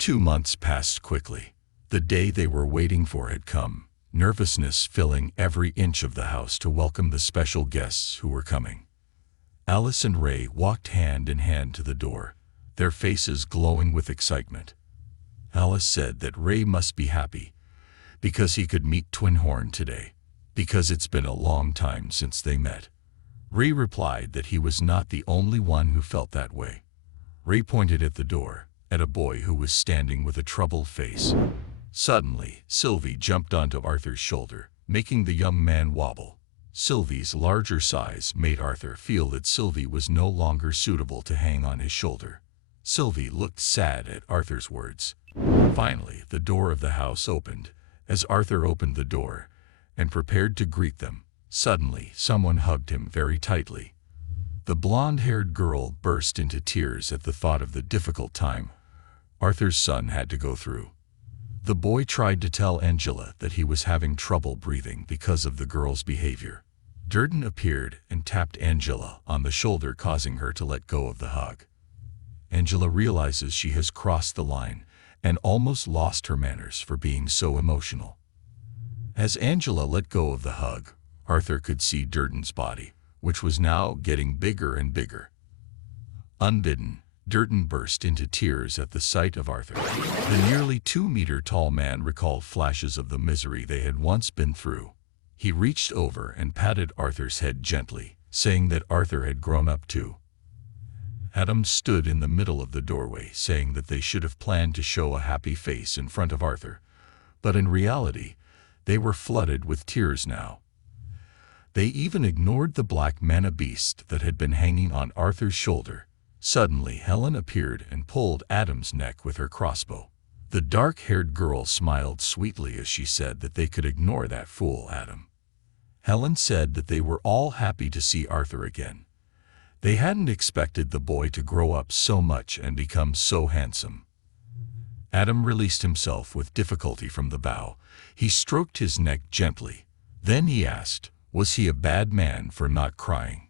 2 months passed quickly. The day they were waiting for had come, nervousness filling every inch of the house to welcome the special guests who were coming. Alice and Ray walked hand in hand to the door, their faces glowing with excitement. Alice said that Ray must be happy because he could meet Twinhorn today, because it's been a long time since they met. Ray replied that he was not the only one who felt that way. Ray pointed at the door, at a boy who was standing with a troubled face. Suddenly, Sylvie jumped onto Arthur's shoulder, making the young man wobble. Sylvie's larger size made Arthur feel that Sylvie was no longer suitable to hang on his shoulder. Sylvie looked sad at Arthur's words. Finally, the door of the house opened. As Arthur opened the door and prepared to greet them, suddenly someone hugged him very tightly. The blonde-haired girl burst into tears at the thought of the difficult time Arthur's son had to go through. The boy tried to tell Angela that he was having trouble breathing because of the girl's behavior. Durden appeared and tapped Angela on the shoulder, causing her to let go of the hug. Angela realizes she has crossed the line and almost lost her manners for being so emotional. As Angela let go of the hug, Arthur could see Durden's body, which was now getting bigger and bigger. Unbidden, Durden burst into tears at the sight of Arthur. The nearly 2-meter-tall man recalled flashes of the misery they had once been through. He reached over and patted Arthur's head gently, saying that Arthur had grown up too. Adam stood in the middle of the doorway, saying that they should have planned to show a happy face in front of Arthur, but in reality, they were flooded with tears now. They even ignored the black mana beast that had been hanging on Arthur's shoulder. Suddenly, Helen appeared and pulled Adam's neck with her crossbow. The dark-haired girl smiled sweetly as she said that they could ignore that fool Adam. Helen said that they were all happy to see Arthur again. They hadn't expected the boy to grow up so much and become so handsome. Adam released himself with difficulty from the bough. He stroked his neck gently. Then he asked, was he a bad man for not crying?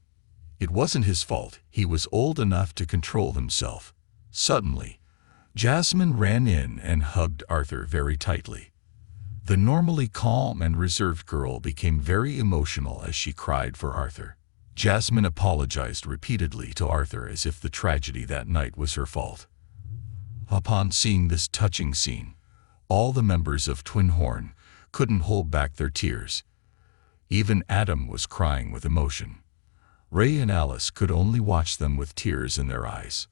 It wasn't his fault. He was old enough to control himself. Suddenly, Jasmine ran in and hugged Arthur very tightly. The normally calm and reserved girl became very emotional as she cried for Arthur. Jasmine apologized repeatedly to Arthur as if the tragedy that night was her fault. Upon seeing this touching scene, all the members of Twinhorn couldn't hold back their tears. Even Adam was crying with emotion. Ray and Alice could only watch them with tears in their eyes.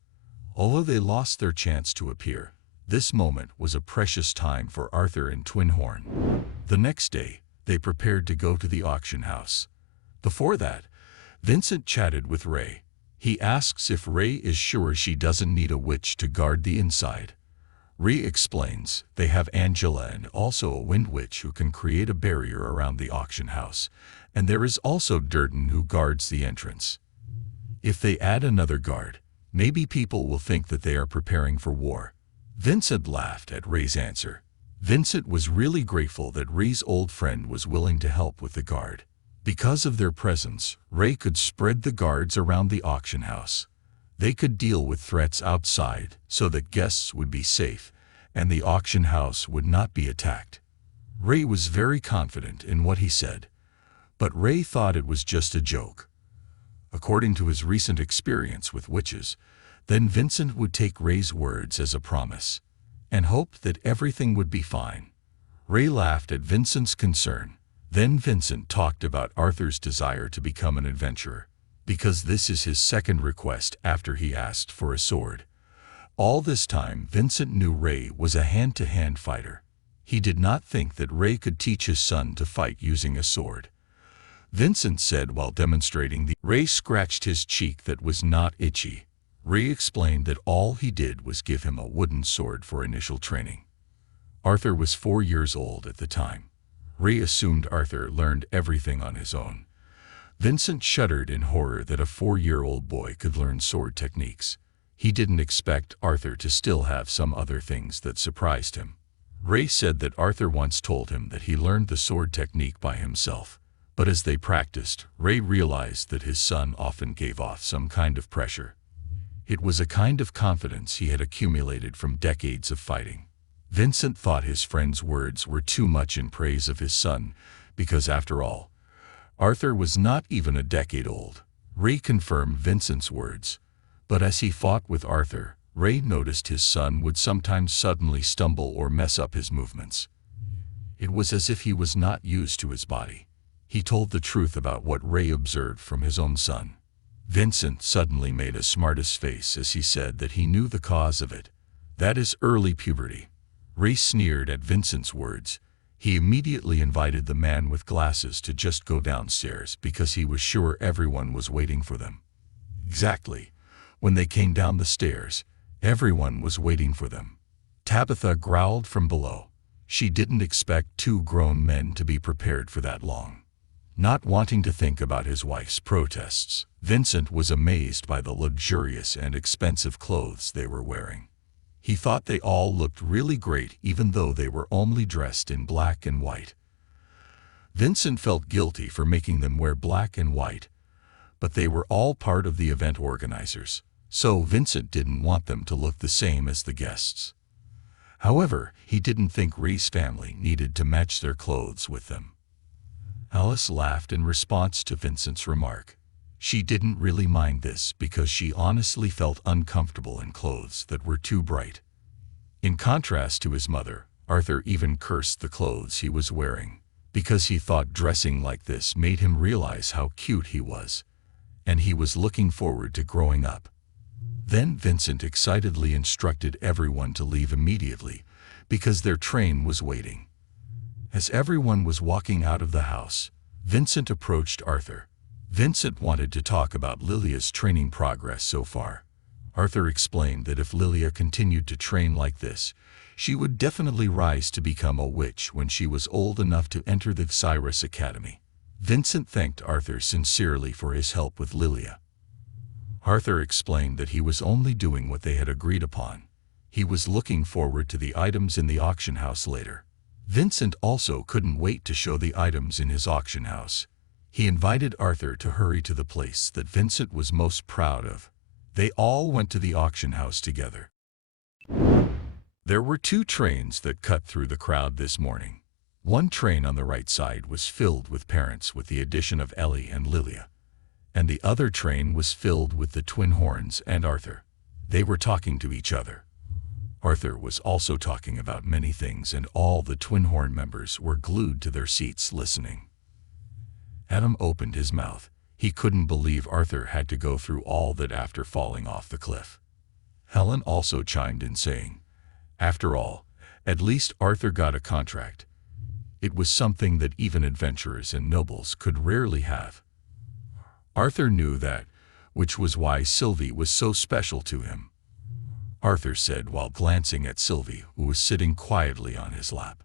Although they lost their chance to appear, this moment was a precious time for Arthur and Twinhorn. The next day, they prepared to go to the auction house. Before that, Vincent chatted with Ray. He asks if Ray is sure she doesn't need a witch to guard the inside. Ray explains they have Angela and also a wind witch who can create a barrier around the auction house, and there is also Durden who guards the entrance. If they add another guard, maybe people will think that they are preparing for war. Vincent laughed at Ray's answer. Vincent was really grateful that Ray's old friend was willing to help with the guard. Because of their presence, Ray could spread the guards around the auction house. They could deal with threats outside so that guests would be safe and the auction house would not be attacked. Ray was very confident in what he said, but Ray thought it was just a joke. According to his recent experience with witches, then Vincent would take Ray's words as a promise and hoped that everything would be fine. Ray laughed at Vincent's concern. Then Vincent talked about Arthur's desire to become an adventurer, because this is his second request after he asked for a sword. All this time, Vincent knew Ray was a hand-to-hand fighter. He did not think that Ray could teach his son to fight using a sword. Vincent said while demonstrating Ray scratched his cheek that was not itchy. Ray explained that all he did was give him a wooden sword for initial training. Arthur was 4 years old at the time. Ray assumed Arthur learned everything on his own. Vincent shuddered in horror that a 4-year-old boy could learn sword techniques. He didn't expect Arthur to still have some other things that surprised him. Ray said that Arthur once told him that he learned the sword technique by himself, but as they practiced, Ray realized that his son often gave off some kind of pressure. It was a kind of confidence he had accumulated from decades of fighting. Vincent thought his friend's words were too much in praise of his son, because after all, Arthur was not even a decade old. Ray confirmed Vincent's words, but as he fought with Arthur, Ray noticed his son would sometimes suddenly stumble or mess up his movements. It was as if he was not used to his body. He told the truth about what Ray observed from his own son. Vincent suddenly made a smartest face as he said that he knew the cause of it. That is early puberty. Ray sneered at Vincent's words. He immediately invited the man with glasses to just go downstairs because he was sure everyone was waiting for them. Exactly. When they came down the stairs, everyone was waiting for them. Tabitha growled from below. She didn't expect two grown men to be prepared for that long. Not wanting to think about his wife's protests, Vincent was amazed by the luxurious and expensive clothes they were wearing. He thought they all looked really great even though they were only dressed in black and white. Vincent felt guilty for making them wear black and white, but they were all part of the event organizers, so Vincent didn't want them to look the same as the guests. However, he didn't think Ray's family needed to match their clothes with them. Alice laughed in response to Vincent's remark. She didn't really mind this because she honestly felt uncomfortable in clothes that were too bright. In contrast to his mother, Arthur even cursed the clothes he was wearing, because he thought dressing like this made him realize how cute he was, and he was looking forward to growing up. Then Vincent excitedly instructed everyone to leave immediately, because their train was waiting. As everyone was walking out of the house, Vincent approached Arthur. Vincent wanted to talk about Lilia's training progress so far. Arthur explained that if Lilia continued to train like this, she would definitely rise to become a witch when she was old enough to enter the Cyrus Academy. Vincent thanked Arthur sincerely for his help with Lilia. Arthur explained that he was only doing what they had agreed upon. He was looking forward to the items in the auction house later. Vincent also couldn't wait to show the items in his auction house. He invited Arthur to hurry to the place that Vincent was most proud of. They all went to the auction house together. There were two trains that cut through the crowd this morning. One train on the right side was filled with parents with the addition of Ellie and Lilia, and the other train was filled with the twin horns and Arthur. They were talking to each other. Arthur was also talking about many things, and all the twin horn members were glued to their seats listening. Adam opened his mouth. He couldn't believe Arthur had to go through all that after falling off the cliff. Helen also chimed in saying, "After all, at least Arthur got a contract." It was something that even adventurers and nobles could rarely have. Arthur knew that, which was why Sylvie was so special to him. Arthur said while glancing at Sylvie, who was sitting quietly on his lap.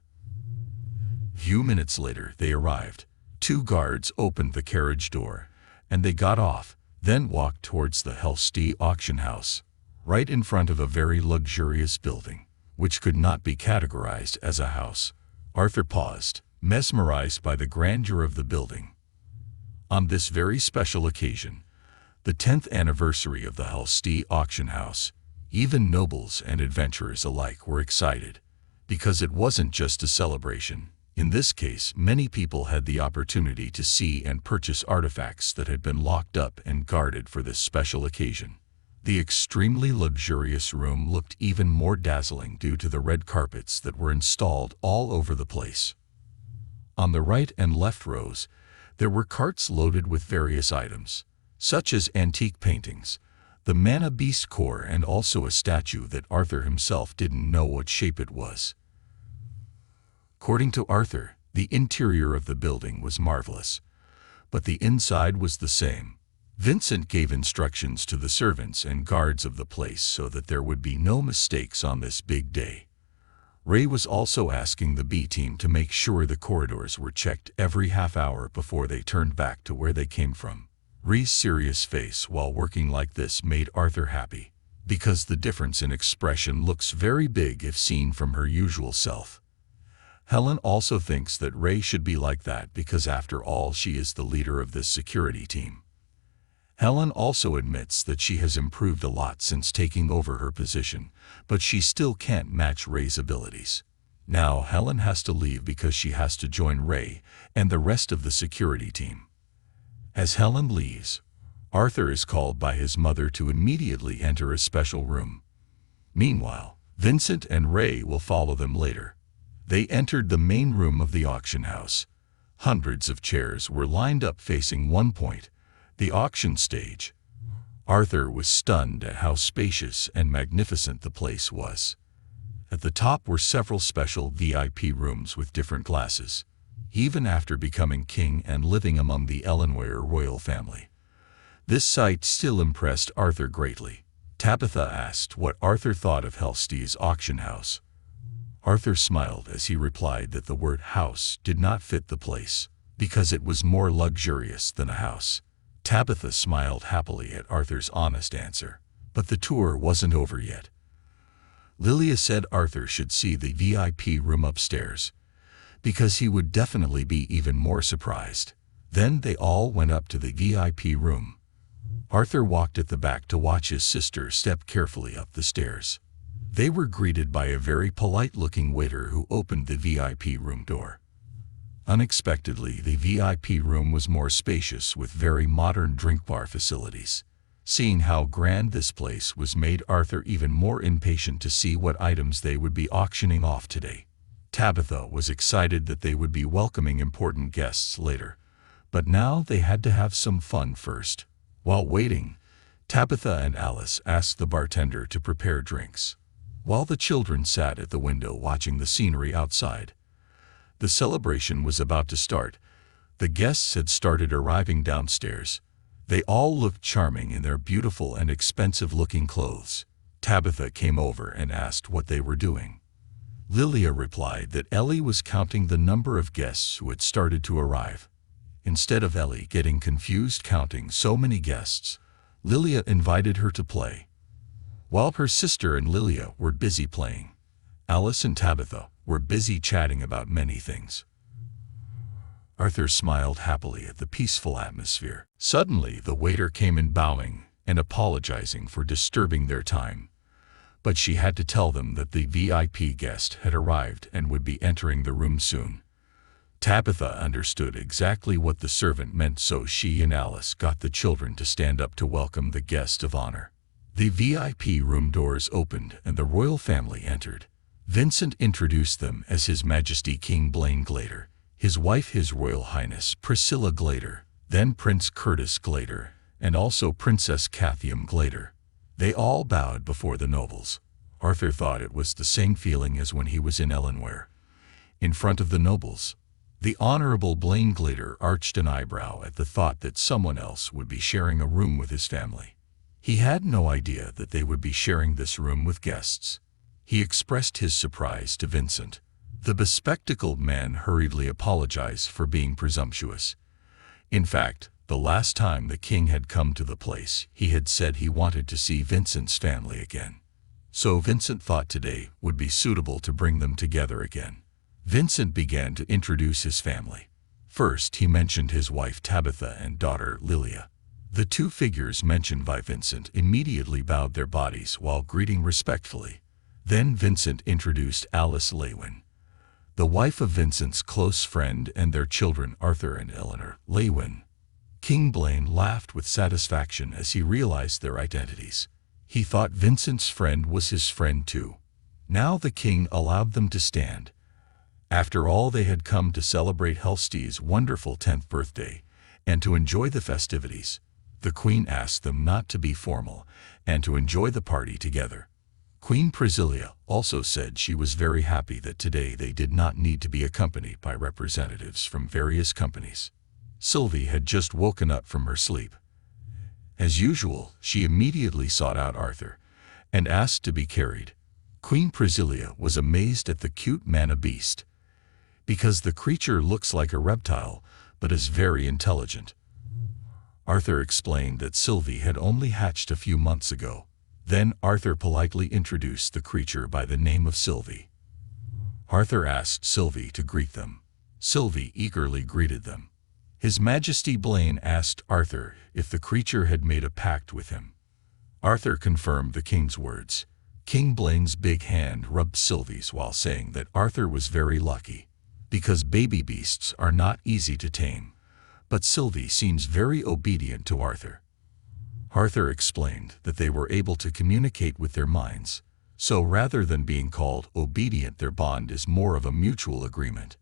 Few minutes later they arrived. Two guards opened the carriage door, and they got off, then walked towards the Hellstee auction house, right in front of a very luxurious building, which could not be categorized as a house. Arthur paused, mesmerized by the grandeur of the building. On this very special occasion, the 10th anniversary of the Hellstee auction house, even nobles and adventurers alike were excited, because it wasn't just a celebration. In this case, many people had the opportunity to see and purchase artifacts that had been locked up and guarded for this special occasion. The extremely luxurious room looked even more dazzling due to the red carpets that were installed all over the place. On the right and left rows, there were carts loaded with various items, such as antique paintings, the Mana Beast core, and also a statue that Arthur himself didn't know what shape it was. According to Arthur, the interior of the building was marvelous, but the inside was the same. Vincent gave instructions to the servants and guards of the place so that there would be no mistakes on this big day. Ray was also asking the B team to make sure the corridors were checked every half hour before they turned back to where they came from. Ray's serious face while working like this made Arthur happy, because the difference in expression looks very big if seen from her usual self. Helen also thinks that Ray should be like that because after all she is the leader of this security team. Helen also admits that she has improved a lot since taking over her position, but she still can't match Ray's abilities. Now Helen has to leave because she has to join Ray and the rest of the security team. As Helen leaves, Arthur is called by his mother to immediately enter a special room. Meanwhile, Vincent and Ray will follow them later. They entered the main room of the auction house. Hundreds of chairs were lined up facing one point, the auction stage. Arthur was stunned at how spacious and magnificent the place was. At the top were several special VIP rooms with different classes. Even after becoming king and living among the Ellenware royal family, this sight still impressed Arthur greatly. Tabitha asked what Arthur thought of Helstey's auction house. Arthur smiled as he replied that the word house did not fit the place, because it was more luxurious than a house. Tabitha smiled happily at Arthur's honest answer, but the tour wasn't over yet. Lilia said Arthur should see the VIP room upstairs, because he would definitely be even more surprised. Then they all went up to the VIP room. Arthur walked at the back to watch his sister step carefully up the stairs. They were greeted by a very polite-looking waiter who opened the VIP room door. Unexpectedly, the VIP room was more spacious with very modern drink bar facilities. Seeing how grand this place was made Arthur even more impatient to see what items they would be auctioning off today. Tabitha was excited that they would be welcoming important guests later, but now they had to have some fun first. While waiting, Tabitha and Alice asked the bartender to prepare drinks, while the children sat at the window watching the scenery outside. The celebration was about to start. The guests had started arriving downstairs. They all looked charming in their beautiful and expensive-looking clothes. Tabitha came over and asked what they were doing. Lilia replied that Ellie was counting the number of guests who had started to arrive. Instead of Ellie getting confused counting so many guests, Lilia invited her to play. While her sister and Lilia were busy playing, Alice and Tabitha were busy chatting about many things. Arthur smiled happily at the peaceful atmosphere. Suddenly, the waiter came in bowing and apologizing for disturbing their time, but she had to tell them that the VIP guest had arrived and would be entering the room soon. Tabitha understood exactly what the servant meant, so she and Alice got the children to stand up to welcome the guest of honor. The VIP room doors opened and the royal family entered. Vincent introduced them as His Majesty King Blaine Glader, his wife His Royal Highness Priscilla Glader, then Prince Curtis Glader, and also Princess Cathium Glader. They all bowed before the nobles. Arthur thought it was the same feeling as when he was in Ellenware. In front of the nobles, the Honorable Blaine Glader arched an eyebrow at the thought that someone else would be sharing a room with his family. He had no idea that they would be sharing this room with guests. He expressed his surprise to Vincent. The bespectacled man hurriedly apologized for being presumptuous. In fact, the last time the king had come to the place, he had said he wanted to see Vincent's family again. So Vincent thought today would be suitable to bring them together again. Vincent began to introduce his family. First, he mentioned his wife Tabitha and daughter Lilia. The two figures mentioned by Vincent immediately bowed their bodies while greeting respectfully. Then Vincent introduced Alice Lewin, the wife of Vincent's close friend, and their children Arthur and Eleanor Lewin. King Blaine laughed with satisfaction as he realized their identities. He thought Vincent's friend was his friend too. Now the king allowed them to stand. After all, they had come to celebrate Helstey's wonderful 10th birthday and to enjoy the festivities. The queen asked them not to be formal and to enjoy the party together. Queen Priscilla also said she was very happy that today they did not need to be accompanied by representatives from various companies. Sylvie had just woken up from her sleep. As usual, she immediately sought out Arthur and asked to be carried. Queen Priscilla was amazed at the cute manna beast, because the creature looks like a reptile but is very intelligent. Arthur explained that Sylvie had only hatched a few months ago. Then Arthur politely introduced the creature by the name of Sylvie. Arthur asked Sylvie to greet them. Sylvie eagerly greeted them. His Majesty Blaine asked Arthur if the creature had made a pact with him. Arthur confirmed the king's words. King Blaine's big hand rubbed Sylvie's while saying that Arthur was very lucky, because baby beasts are not easy to tame. But Sylvie seems very obedient to Arthur. Arthur explained that they were able to communicate with their minds, so rather than being called obedient, their bond is more of a mutual agreement.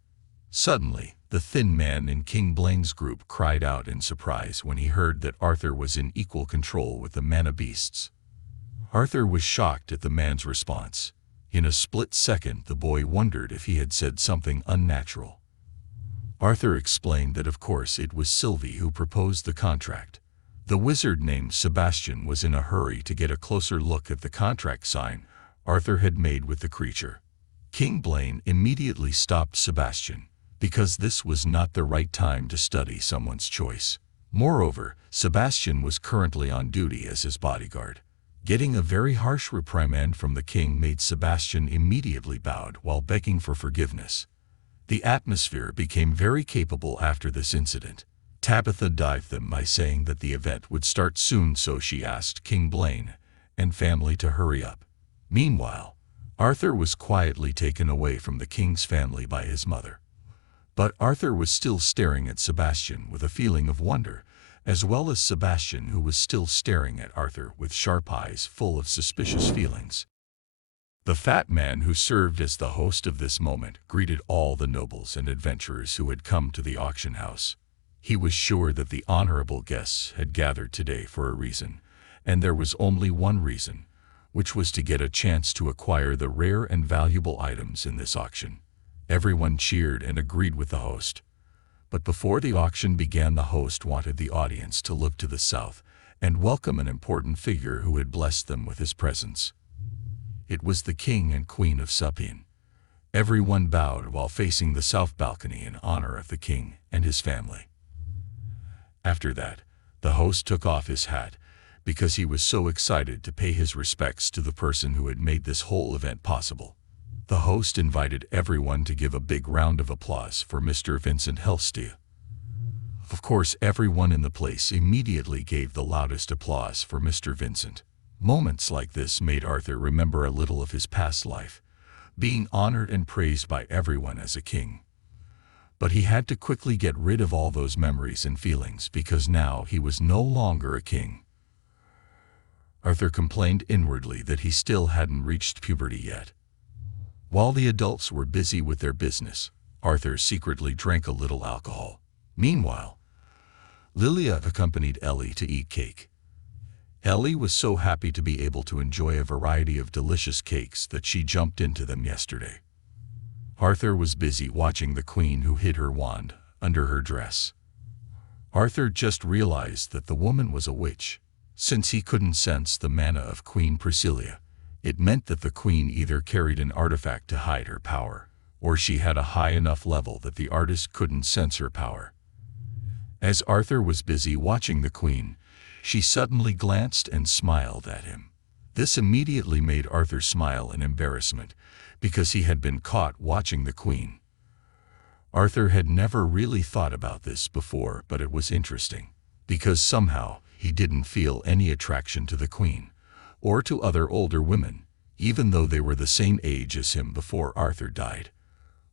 Suddenly, the thin man in King Blaine's group cried out in surprise when he heard that Arthur was in equal control with the mana beasts. Arthur was shocked at the man's response. In a split second, the boy wondered if he had said something unnatural. Arthur explained that of course it was Sylvie who proposed the contract. The wizard named Sebastian was in a hurry to get a closer look at the contract sign Arthur had made with the creature. King Blaine immediately stopped Sebastian, because this was not the right time to study someone's choice. Moreover, Sebastian was currently on duty as his bodyguard. Getting a very harsh reprimand from the king made Sebastian immediately bowed while begging for forgiveness. The atmosphere became very capable after this incident. Tabitha dived them by saying that the event would start soon, so she asked King Blaine and family to hurry up. Meanwhile, Arthur was quietly taken away from the king's family by his mother. But Arthur was still staring at Sebastian with a feeling of wonder, as well as Sebastian, who was still staring at Arthur with sharp eyes full of suspicious feelings. The fat man who served as the host of this moment greeted all the nobles and adventurers who had come to the auction house. He was sure that the honorable guests had gathered today for a reason, and there was only one reason, which was to get a chance to acquire the rare and valuable items in this auction. Everyone cheered and agreed with the host. But before the auction began, the host wanted the audience to look to the south and welcome an important figure who had blessed them with his presence. It was the king and queen of Suppian. Everyone bowed while facing the south balcony in honor of the king and his family. After that, the host took off his hat, because he was so excited to pay his respects to the person who had made this whole event possible. The host invited everyone to give a big round of applause for Mr. Vincent Helstia. Of course, everyone in the place immediately gave the loudest applause for Mr. Vincent. Moments like this made Arthur remember a little of his past life, being honored and praised by everyone as a king. But he had to quickly get rid of all those memories and feelings, because now he was no longer a king. Arthur complained inwardly that he still hadn't reached puberty yet. While the adults were busy with their business, Arthur secretly drank a little alcohol. Meanwhile, Lilia accompanied Ellie to eat cake. Ellie was so happy to be able to enjoy a variety of delicious cakes that she jumped into them yesterday. Arthur was busy watching the queen, who hid her wand under her dress. Arthur just realized that the woman was a witch. Since he couldn't sense the mana of Queen Priscilla, it meant that the queen either carried an artifact to hide her power, or she had a high enough level that the artist couldn't sense her power. As Arthur was busy watching the queen, she suddenly glanced and smiled at him. This immediately made Arthur smile in embarrassment, because he had been caught watching the queen. Arthur had never really thought about this before, but it was interesting, because somehow he didn't feel any attraction to the queen, or to other older women, even though they were the same age as him before Arthur died.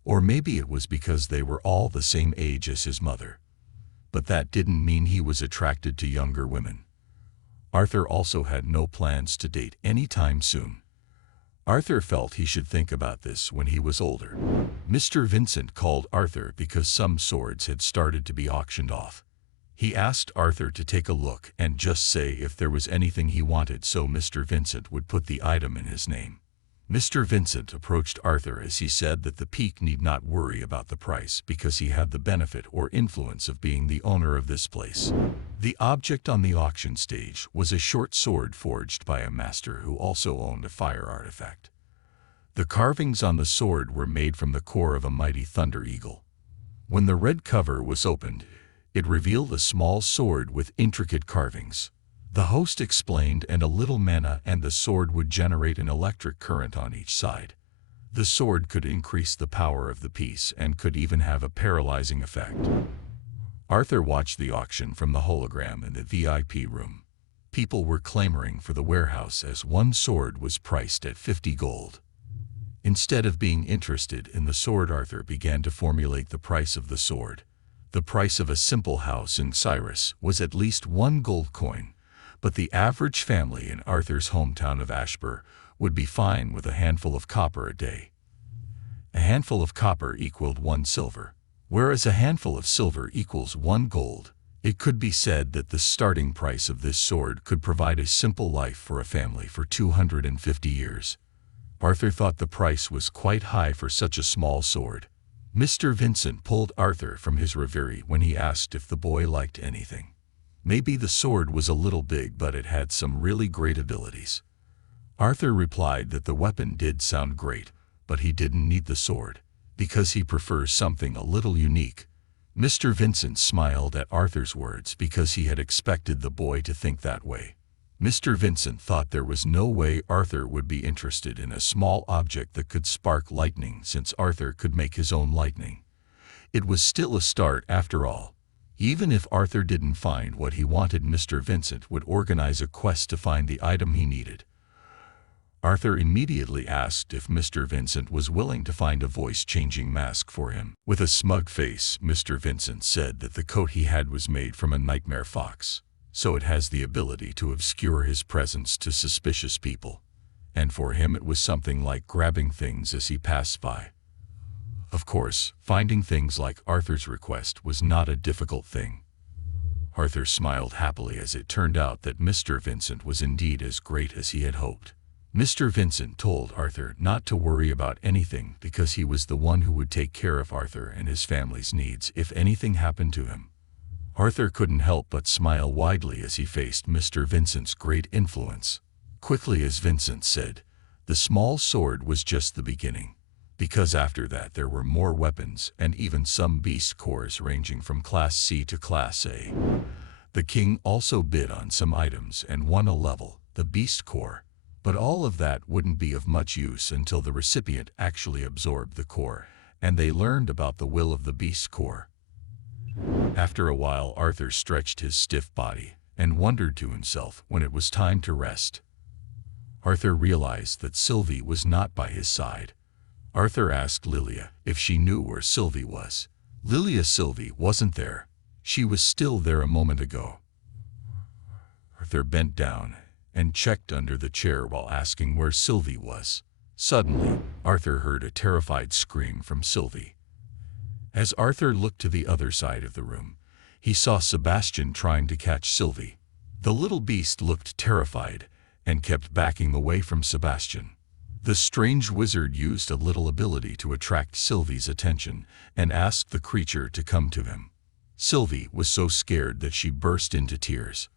Or maybe it was because they were all the same age as his mother. But that didn't mean he was attracted to younger women. Arthur also had no plans to date anytime soon. Arthur felt he should think about this when he was older. Mr. Vincent called Arthur because some swords had started to be auctioned off. He asked Arthur to take a look and just say if there was anything he wanted, so Mr. Vincent would put the item in his name. Mr. Vincent approached Arthur as he said that the peak need not worry about the price because he had the benefit or influence of being the owner of this place. The object on the auction stage was a short sword forged by a master who also owned a fire artifact. The carvings on the sword were made from the core of a mighty thunder eagle. When the red cover was opened, it revealed a small sword with intricate carvings. The host explained, and a little mana and the sword would generate an electric current on each side. The sword could increase the power of the piece and could even have a paralyzing effect. Arthur watched the auction from the hologram in the VIP room. People were clamoring for the warehouse as one sword was priced at 50 gold. Instead of being interested in the sword, Arthur began to formulate the price of the sword. The price of a simple house in Cyrus was at least 1 gold coin, but the average family in Arthur's hometown of Ashbur would be fine with a handful of copper a day. A handful of copper equaled 1 silver, whereas a handful of silver equals 1 gold. It could be said that the starting price of this sword could provide a simple life for a family for 250 years. Arthur thought the price was quite high for such a small sword. Mr. Vincent pulled Arthur from his reverie when he asked if the boy liked anything. Maybe the sword was a little big, but it had some really great abilities. Arthur replied that the weapon did sound great, but he didn't need the sword, because he prefers something a little unique. Mr. Vincent smiled at Arthur's words because he had expected the boy to think that way. Mr. Vincent thought there was no way Arthur would be interested in a small object that could spark lightning, since Arthur could make his own lightning. It was still a start after all. Even if Arthur didn't find what he wanted, Mr. Vincent would organize a quest to find the item he needed. Arthur immediately asked if Mr. Vincent was willing to find a voice-changing mask for him. With a smug face, Mr. Vincent said that the coat he had was made from a nightmare fox, so it has the ability to obscure his presence to suspicious people, and for him it was something like grabbing things as he passed by. Of course, finding things like Arthur's request was not a difficult thing. Arthur smiled happily as it turned out that Mr. Vincent was indeed as great as he had hoped. Mr. Vincent told Arthur not to worry about anything because he was the one who would take care of Arthur and his family's needs if anything happened to him. Arthur couldn't help but smile widely as he faced Mr. Vincent's great influence. Quickly, as Vincent said, the small sword was just the beginning, because after that there were more weapons and even some beast cores ranging from Class C to Class A. The king also bid on some items and won a level, the beast core. But all of that wouldn't be of much use until the recipient actually absorbed the core, and they learned about the will of the beast core. After a while, Arthur stretched his stiff body and wondered to himself when it was time to rest. Arthur realized that Sylvie was not by his side. Arthur asked Lilia if she knew where Sylvie was. Sylvie wasn't there. She was still there a moment ago. Arthur bent down and checked under the chair while asking where Sylvie was. Suddenly, Arthur heard a terrified scream from Sylvie. As Arthur looked to the other side of the room, he saw Sebastian trying to catch Sylvie. The little beast looked terrified and kept backing away from Sebastian. The strange wizard used a little ability to attract Sylvie's attention and asked the creature to come to him. Sylvie was so scared that she burst into tears.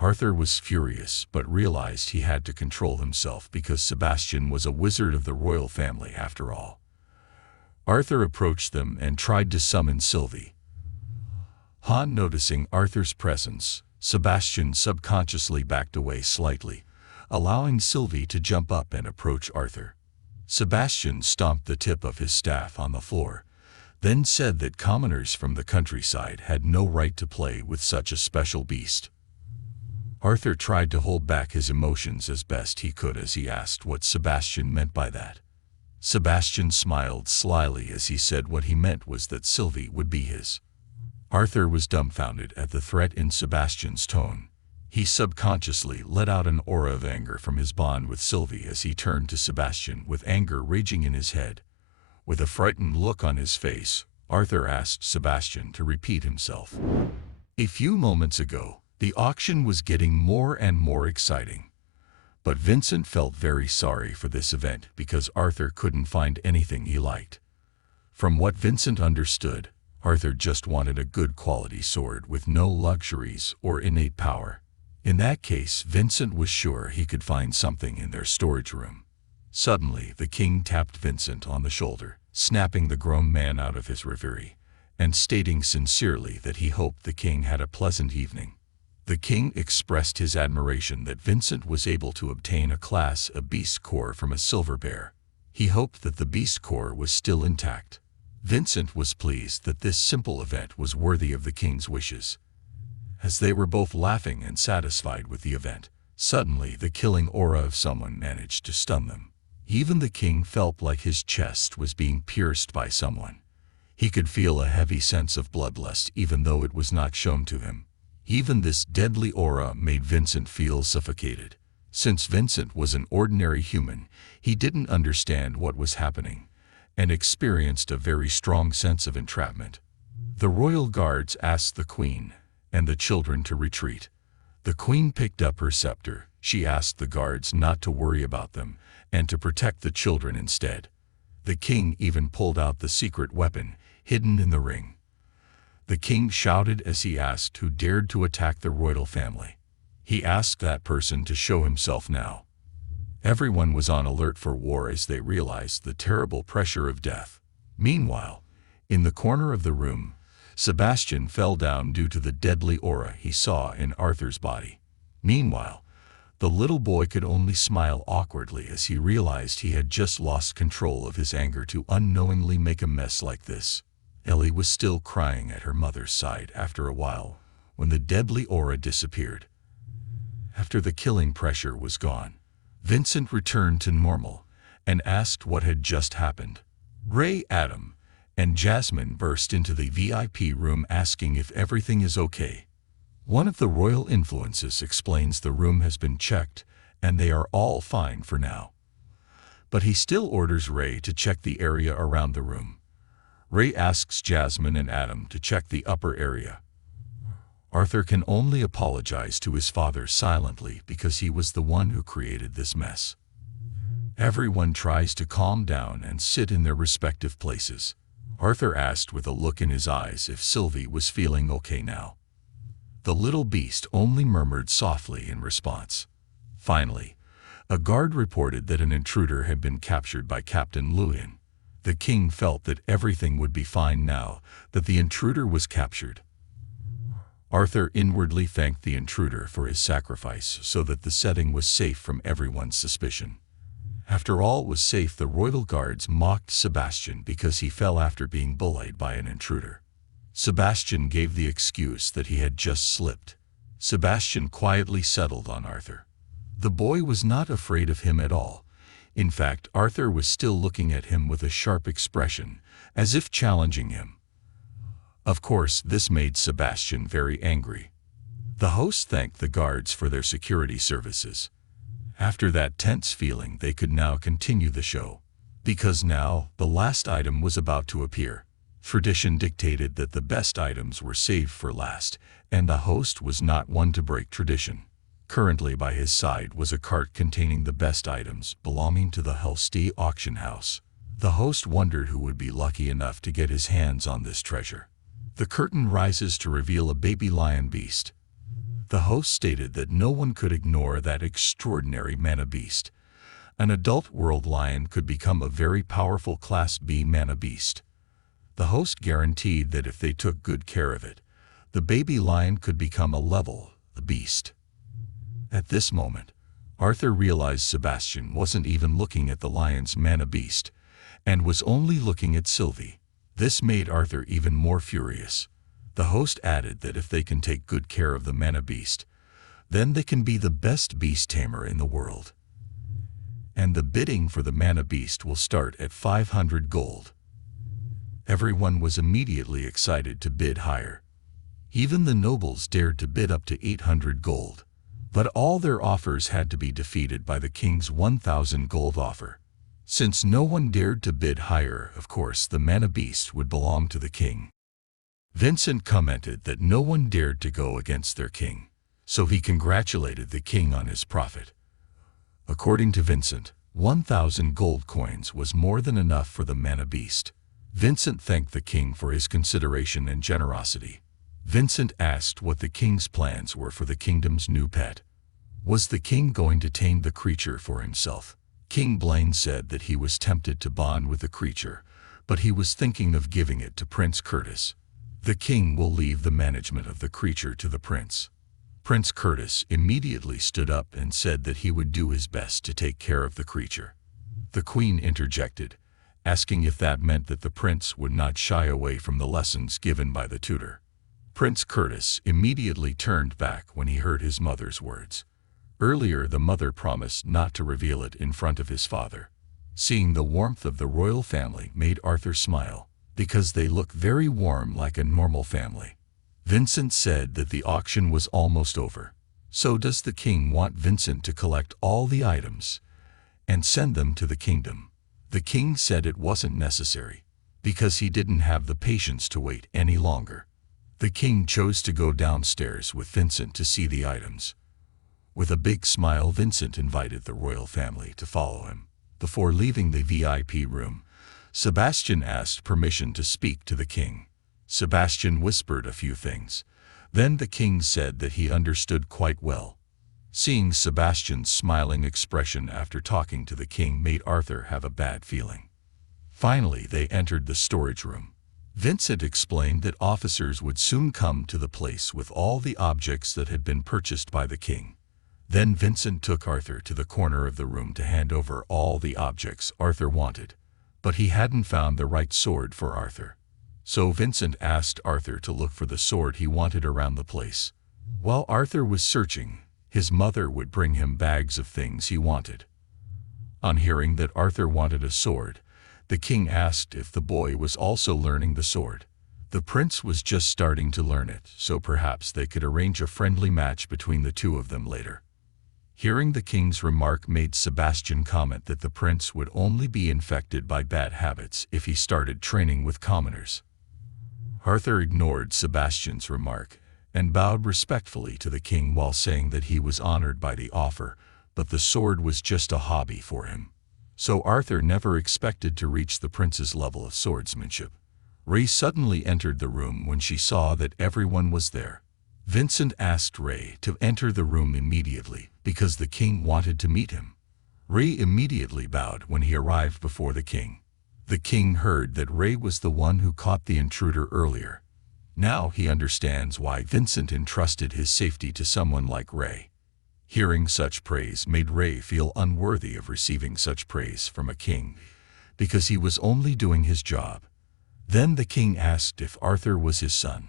Arthur was furious but realized he had to control himself because Sebastian was a wizard of the royal family after all. Arthur approached them and tried to summon Sylvie. Noticing Arthur's presence, Sebastian subconsciously backed away slightly, allowing Sylvie to jump up and approach Arthur. Sebastian stomped the tip of his staff on the floor, then said that commoners from the countryside had no right to play with such a special beast. Arthur tried to hold back his emotions as best he could as he asked what Sebastian meant by that. Sebastian smiled slyly as he said what he meant was that Sylvie would be his. Arthur was dumbfounded at the threat in Sebastian's tone. He subconsciously let out an aura of anger from his bond with Sylvie as he turned to Sebastian with anger raging in his head. With a frightened look on his face, Arthur asked Sebastian to repeat himself. A few moments ago, the auction was getting more and more exciting. But Vincent felt very sorry for this event because Arthur couldn't find anything he liked. From what Vincent understood, Arthur just wanted a good quality sword with no luxuries or innate power. In that case, Vincent was sure he could find something in their storage room. Suddenly, the king tapped Vincent on the shoulder, snapping the grown man out of his reverie, and stating sincerely that he hoped the king had a pleasant evening. The king expressed his admiration that Vincent was able to obtain a Class A beast core from a silver bear. He hoped that the beast core was still intact. Vincent was pleased that this simple event was worthy of the king's wishes. As they were both laughing and satisfied with the event, suddenly the killing aura of someone managed to stun them. Even the king felt like his chest was being pierced by someone. He could feel a heavy sense of bloodlust even though it was not shown to him. Even this deadly aura made Vincent feel suffocated. Since Vincent was an ordinary human, he didn't understand what was happening and experienced a very strong sense of entrapment. The royal guards asked the queen and the children to retreat. The queen picked up her scepter. She asked the guards not to worry about them and to protect the children instead. The king even pulled out the secret weapon hidden in the ring. The king shouted as he asked who dared to attack the royal family. He asked that person to show himself now. Everyone was on alert for war as they realized the terrible pressure of death. Meanwhile, in the corner of the room, Sebastian fell down due to the deadly aura he saw in Arthur's body. Meanwhile, the little boy could only smile awkwardly as he realized he had just lost control of his anger to unknowingly make a mess like this. Ellie was still crying at her mother's side after a while when the deadly aura disappeared. After the killing pressure was gone, Vincent returned to normal and asked what had just happened. Ray, Adam, and Jasmine burst into the VIP room asking if everything is okay. One of the royal influences explains the room has been checked and they are all fine for now. But he still orders Ray to check the area around the room. Ray asks Jasmine and Adam to check the upper area. Arthur can only apologize to his father silently because he was the one who created this mess. Everyone tries to calm down and sit in their respective places. Arthur asked with a look in his eyes if Sylvie was feeling okay now. The little beast only murmured softly in response. Finally, a guard reported that an intruder had been captured by Captain Lulian. The king felt that everything would be fine now that the intruder was captured. Arthur inwardly thanked the intruder for his sacrifice so that the setting was safe from everyone's suspicion. After all was safe, the royal guards mocked Sebastian because he fell after being bullied by an intruder. Sebastian gave the excuse that he had just slipped. Sebastian quietly settled on Arthur. The boy was not afraid of him at all. In fact, Arthur was still looking at him with a sharp expression, as if challenging him. Of course, this made Sebastian very angry. The host thanked the guards for their security services. After that tense feeling, they could now continue the show. Because now, the last item was about to appear. Tradition dictated that the best items were saved for last, and the host was not one to break tradition. Currently by his side was a cart containing the best items belonging to the Helstee auction house. The host wondered who would be lucky enough to get his hands on this treasure. The curtain rises to reveal a baby lion beast. The host stated that no one could ignore that extraordinary mana beast. An adult world lion could become a very powerful Class B mana beast. The host guaranteed that if they took good care of it, the baby lion could become a level beast. At this moment, Arthur realized Sebastian wasn't even looking at the lion's mana beast, and was only looking at Sylvie. This made Arthur even more furious. The host added that if they can take good care of the mana beast, then they can be the best beast tamer in the world. And the bidding for the mana beast will start at 500 gold. Everyone was immediately excited to bid higher. Even the nobles dared to bid up to 800 gold. But all their offers had to be defeated by the king's 1,000 gold offer. Since no one dared to bid higher, of course the mana beast would belong to the king. Vincent commented that no one dared to go against their king, so he congratulated the king on his profit. According to Vincent, 1,000 gold coins was more than enough for the mana beast. Vincent thanked the king for his consideration and generosity. Vincent asked what the king's plans were for the kingdom's new pet. Was the king going to tame the creature for himself? King Blaine said that he was tempted to bond with the creature, but he was thinking of giving it to Prince Curtis. The king will leave the management of the creature to the prince. Prince Curtis immediately stood up and said that he would do his best to take care of the creature. The queen interjected, asking if that meant that the prince would not shy away from the lessons given by the tutor. Prince Curtis immediately turned back when he heard his mother's words. Earlier, the mother promised not to reveal it in front of his father. Seeing the warmth of the royal family made Arthur smile, because they look very warm like a normal family. Vincent said that the auction was almost over. So does the king want Vincent to collect all the items and send them to the kingdom? The king said it wasn't necessary, because he didn't have the patience to wait any longer. The king chose to go downstairs with Vincent to see the items. With a big smile, Vincent invited the royal family to follow him. Before leaving the VIP room, Sebastian asked permission to speak to the king. Sebastian whispered a few things. Then the king said that he understood quite well. Seeing Sebastian's smiling expression after talking to the king made Arthur have a bad feeling. Finally, they entered the storage room. Vincent explained that officers would soon come to the place with all the objects that had been purchased by the king. Then Vincent took Arthur to the corner of the room to hand over all the objects Arthur wanted. But he hadn't found the right sword for Arthur. So Vincent asked Arthur to look for the sword he wanted around the place. While Arthur was searching, his mother would bring him bags of things he wanted. On hearing that Arthur wanted a sword, the king asked if the boy was also learning the sword. The prince was just starting to learn it, so perhaps they could arrange a friendly match between the two of them later. Hearing the king's remark made Sebastian comment that the prince would only be infected by bad habits if he started training with commoners. Arthur ignored Sebastian's remark and bowed respectfully to the king while saying that he was honored by the offer, but the sword was just a hobby for him. So Arthur never expected to reach the prince's level of swordsmanship. Ray suddenly entered the room when she saw that everyone was there. Vincent asked Ray to enter the room immediately because the king wanted to meet him. Ray immediately bowed when he arrived before the king. The king heard that Ray was the one who caught the intruder earlier. Now he understands why Vincent entrusted his safety to someone like Ray. Hearing such praise made Ray feel unworthy of receiving such praise from a king, because he was only doing his job. Then the king asked if Arthur was his son.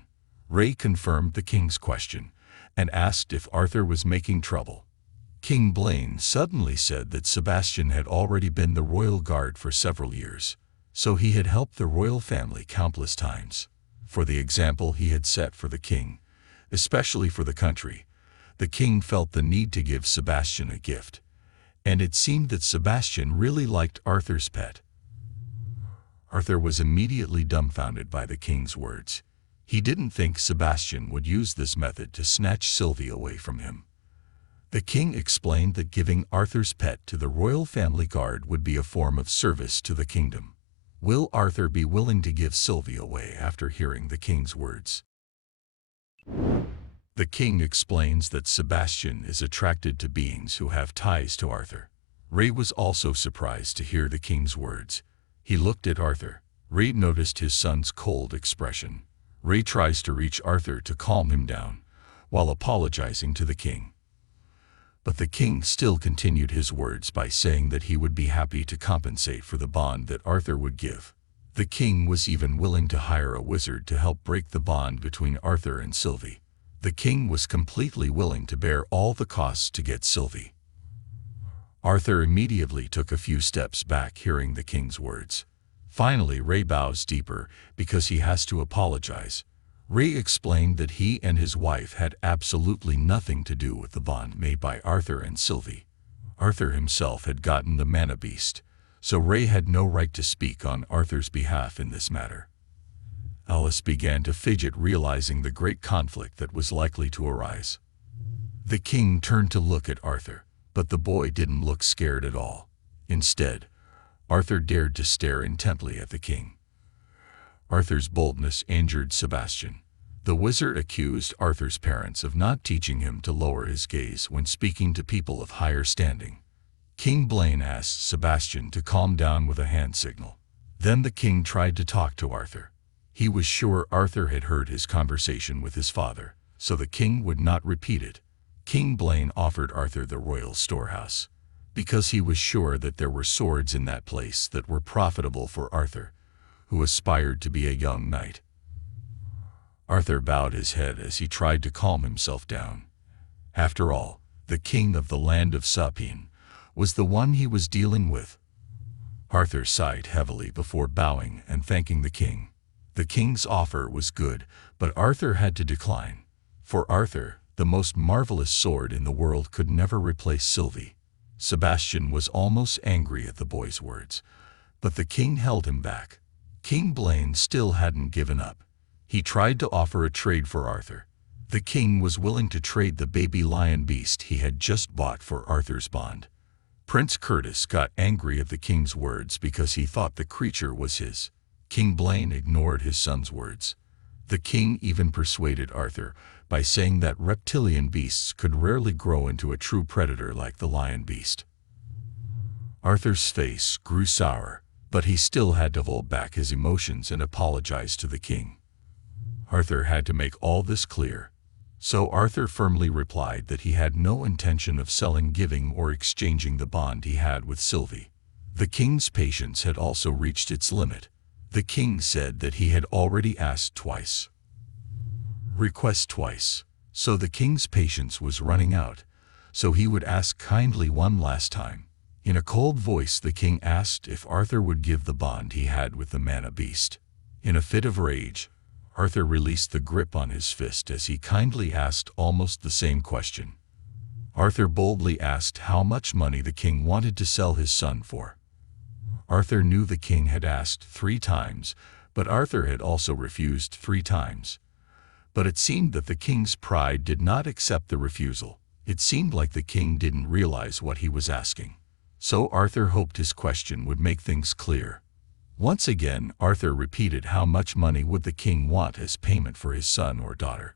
Ray confirmed the king's question and asked if Arthur was making trouble. King Blaine suddenly said that Sebastian had already been the royal guard for several years, so he had helped the royal family countless times. For the example he had set for the king, especially for the country, the king felt the need to give Sebastian a gift, and it seemed that Sebastian really liked Arthur's pet. Arthur was immediately dumbfounded by the king's words. He didn't think Sebastian would use this method to snatch Sylvie away from him. The king explained that giving Arthur's pet to the royal family guard would be a form of service to the kingdom. Will Arthur be willing to give Sylvie away after hearing the king's words? The king explains that Sebastian is attracted to beings who have ties to Arthur. Ray was also surprised to hear the king's words. He looked at Arthur. Ray noticed his son's cold expression. Ray tries to reach Arthur to calm him down, while apologizing to the king. But the king still continued his words by saying that he would be happy to compensate for the bond that Arthur would give. The king was even willing to hire a wizard to help break the bond between Arthur and Sylvie. The king was completely willing to bear all the costs to get Sylvie. Arthur immediately took a few steps back hearing the king's words. Finally, Ray bows deeper because he has to apologize. Ray explained that he and his wife had absolutely nothing to do with the bond made by Arthur and Sylvie. Arthur himself had gotten the mana beast, so Ray had no right to speak on Arthur's behalf in this matter. Alice began to fidget, realizing the great conflict that was likely to arise. The king turned to look at Arthur, but the boy didn't look scared at all. Instead, Arthur dared to stare intently at the king. Arthur's boldness angered Sebastian. The wizard accused Arthur's parents of not teaching him to lower his gaze when speaking to people of higher standing. King Blaine asked Sebastian to calm down with a hand signal. Then the king tried to talk to Arthur. He was sure Arthur had heard his conversation with his father, so the king would not repeat it. King Blaine offered Arthur the royal storehouse. because he was sure that there were swords in that place that were profitable for Arthur, who aspired to be a young knight. Arthur bowed his head as he tried to calm himself down. After all, the king of the land of Sapien was the one he was dealing with. Arthur sighed heavily before bowing and thanking the king. The king's offer was good, but Arthur had to decline. For Arthur, the most marvelous sword in the world could never replace Sylvie. Sebastian was almost angry at the boy's words, but the king held him back. King Blaine still hadn't given up. He tried to offer a trade for Arthur. The king was willing to trade the baby lion beast he had just bought for Arthur's bond. Prince Curtis got angry at the king's words because he thought the creature was his. King Blaine ignored his son's words. The king even persuaded Arthur by saying that reptilian beasts could rarely grow into a true predator like the lion beast. Arthur's face grew sour, but he still had to hold back his emotions and apologize to the king. Arthur had to make all this clear. So Arthur firmly replied that he had no intention of selling, giving, or exchanging the bond he had with Sylvie. The king's patience had also reached its limit. The king said that he had already asked twice. Request twice. So the king's patience was running out, so he would ask kindly one last time. In a cold voice the king asked if Arthur would give the bond he had with the mana beast. In a fit of rage, Arthur released the grip on his fist as he kindly asked almost the same question. Arthur boldly asked how much money the king wanted to sell his son for. Arthur knew the king had asked 3 times, but Arthur had also refused 3 times. But it seemed that the king's pride did not accept the refusal. It seemed like the king didn't realize what he was asking. So Arthur hoped his question would make things clear. Once again, Arthur repeated how much money would the king want as payment for his son or daughter.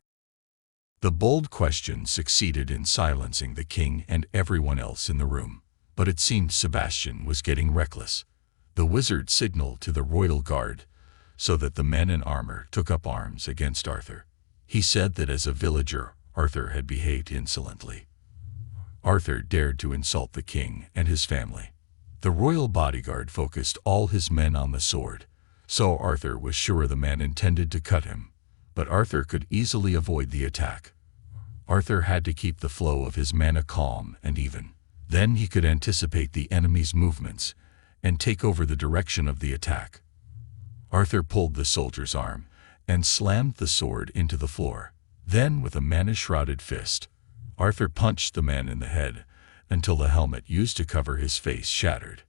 The bold question succeeded in silencing the king and everyone else in the room, but it seemed Sebastian was getting reckless. The wizard signaled to the royal guard, so that the men in armor took up arms against Arthur. He said that as a villager, Arthur had behaved insolently. Arthur dared to insult the king and his family. The royal bodyguard focused all his men on the sword, so Arthur was sure the man intended to cut him, but Arthur could easily avoid the attack. Arthur had to keep the flow of his mana calm and even. Then he could anticipate the enemy's movements and take over the direction of the attack. Arthur pulled the soldier's arm and slammed the sword into the floor. Then, with a mana-shrouded fist, Arthur punched the man in the head until the helmet used to cover his face shattered.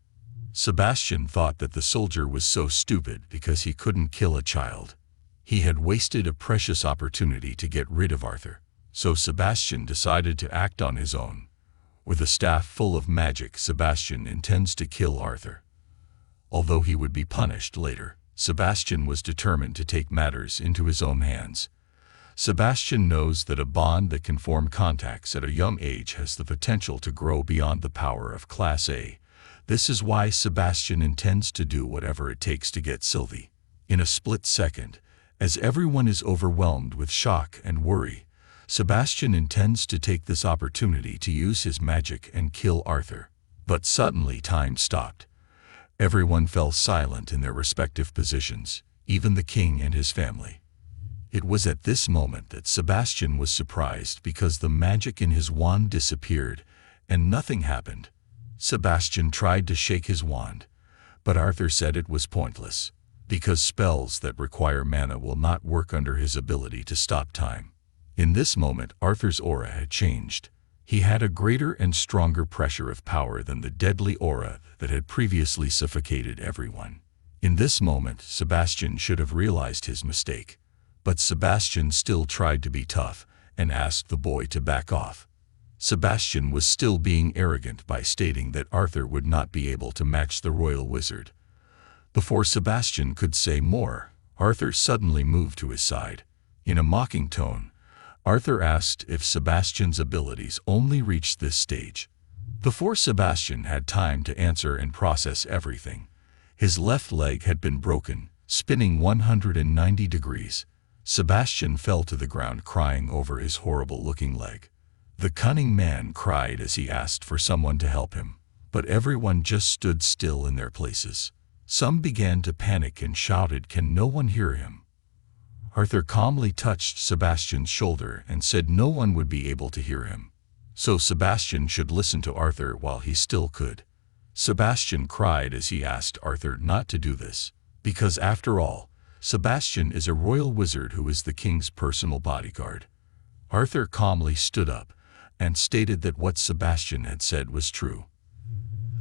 Sebastian thought that the soldier was so stupid because he couldn't kill a child. He had wasted a precious opportunity to get rid of Arthur, so Sebastian decided to act on his own. With a staff full of magic, Sebastian intends to kill Arthur. Although he would be punished later, Sebastian was determined to take matters into his own hands. Sebastian knows that a bond that can form contacts at a young age has the potential to grow beyond the power of Class A. This is why Sebastian intends to do whatever it takes to get Sylvie. In a split second, as everyone is overwhelmed with shock and worry, Sebastian intends to take this opportunity to use his magic and kill Arthur. But suddenly time stopped. Everyone fell silent in their respective positions, even the king and his family. It was at this moment that Sebastian was surprised because the magic in his wand disappeared and nothing happened. Sebastian tried to shake his wand, but Arthur said it was pointless, because spells that require mana will not work under his ability to stop time. In this moment, Arthur's aura had changed. He had a greater and stronger pressure of power than the deadly aura that had previously suffocated everyone. In this moment, Sebastian should have realized his mistake. But Sebastian still tried to be tough and asked the boy to back off. Sebastian was still being arrogant by stating that Arthur would not be able to match the royal wizard. Before Sebastian could say more, Arthur suddenly moved to his side. In a mocking tone, Arthur asked if Sebastian's abilities only reached this stage. Before Sebastian had time to answer and process everything, his left leg had been broken, spinning 190 degrees. Sebastian fell to the ground crying over his horrible-looking leg. The cunning man cried as he asked for someone to help him. but everyone just stood still in their places. Some began to panic and shouted, "Can no one hear him?" Arthur calmly touched Sebastian's shoulder and said no one would be able to hear him. So Sebastian should listen to Arthur while he still could. Sebastian cried as he asked Arthur not to do this, because after all, Sebastian is a royal wizard who is the king's personal bodyguard. Arthur calmly stood up and stated that what Sebastian had said was true.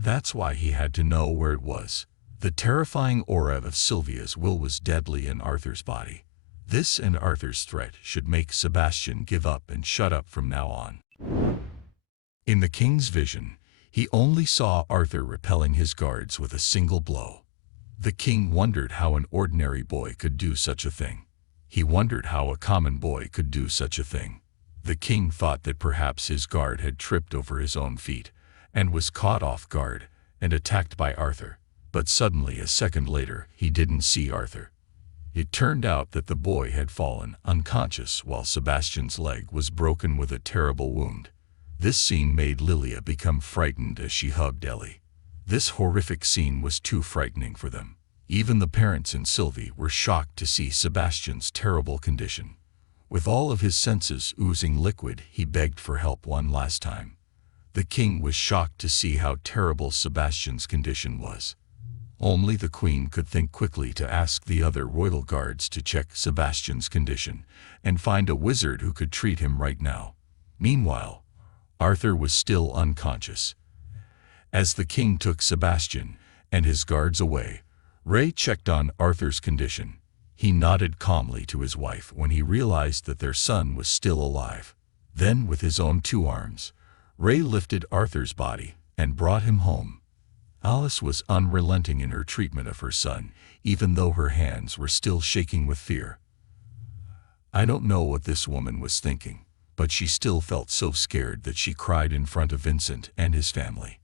That's why he had to know where it was. The terrifying aura of Sylvia's will was deadly in Arthur's body. This and Arthur's threat should make Sebastian give up and shut up from now on. In the king's vision, he only saw Arthur repelling his guards with a single blow. The king wondered how an ordinary boy could do such a thing. He wondered how a common boy could do such a thing. The king thought that perhaps his guard had tripped over his own feet and was caught off guard and attacked by Arthur. But suddenly, a second later, he didn't see Arthur. It turned out that the boy had fallen unconscious while Sebastian's leg was broken with a terrible wound. This scene made Lilia become frightened as she hugged Ellie. This horrific scene was too frightening for them. Even the parents and Sylvie were shocked to see Sebastian's terrible condition. With all of his senses oozing liquid, he begged for help one last time. The king was shocked to see how terrible Sebastian's condition was. Only the queen could think quickly to ask the other royal guards to check Sebastian's condition and find a wizard who could treat him right now. Meanwhile, Arthur was still unconscious. As the king took Sebastian and his guards away, Ray checked on Arthur's condition. He nodded calmly to his wife when he realized that their son was still alive. Then, with his own two arms, Ray lifted Arthur's body and brought him home. Alice was unrelenting in her treatment of her son, even though her hands were still shaking with fear. I don't know what this woman was thinking, but she still felt so scared that she cried in front of Vincent and his family.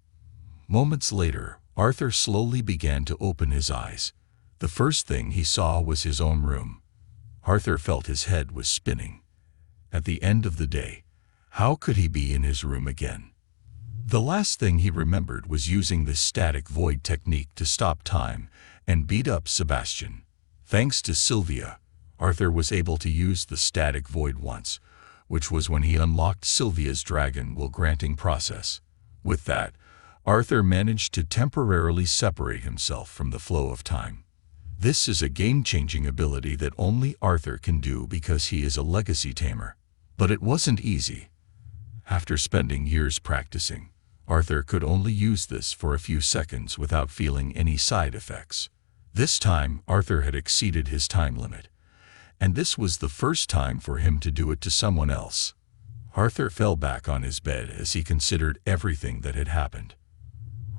Moments later, Arthur slowly began to open his eyes. The first thing he saw was his own room. Arthur felt his head was spinning. At the end of the day, how could he be in his room again? The last thing he remembered was using the static void technique to stop time and beat up Sebastian. Thanks to Sylvia, Arthur was able to use the static void once, which was when he unlocked Sylvia's dragon will granting process. With that, Arthur managed to temporarily separate himself from the flow of time. This is a game-changing ability that only Arthur can do because he is a legacy tamer. But it wasn't easy. After spending years practicing, Arthur could only use this for a few seconds without feeling any side effects. This time, Arthur had exceeded his time limit, and this was the first time for him to do it to someone else. Arthur fell back on his bed as he considered everything that had happened.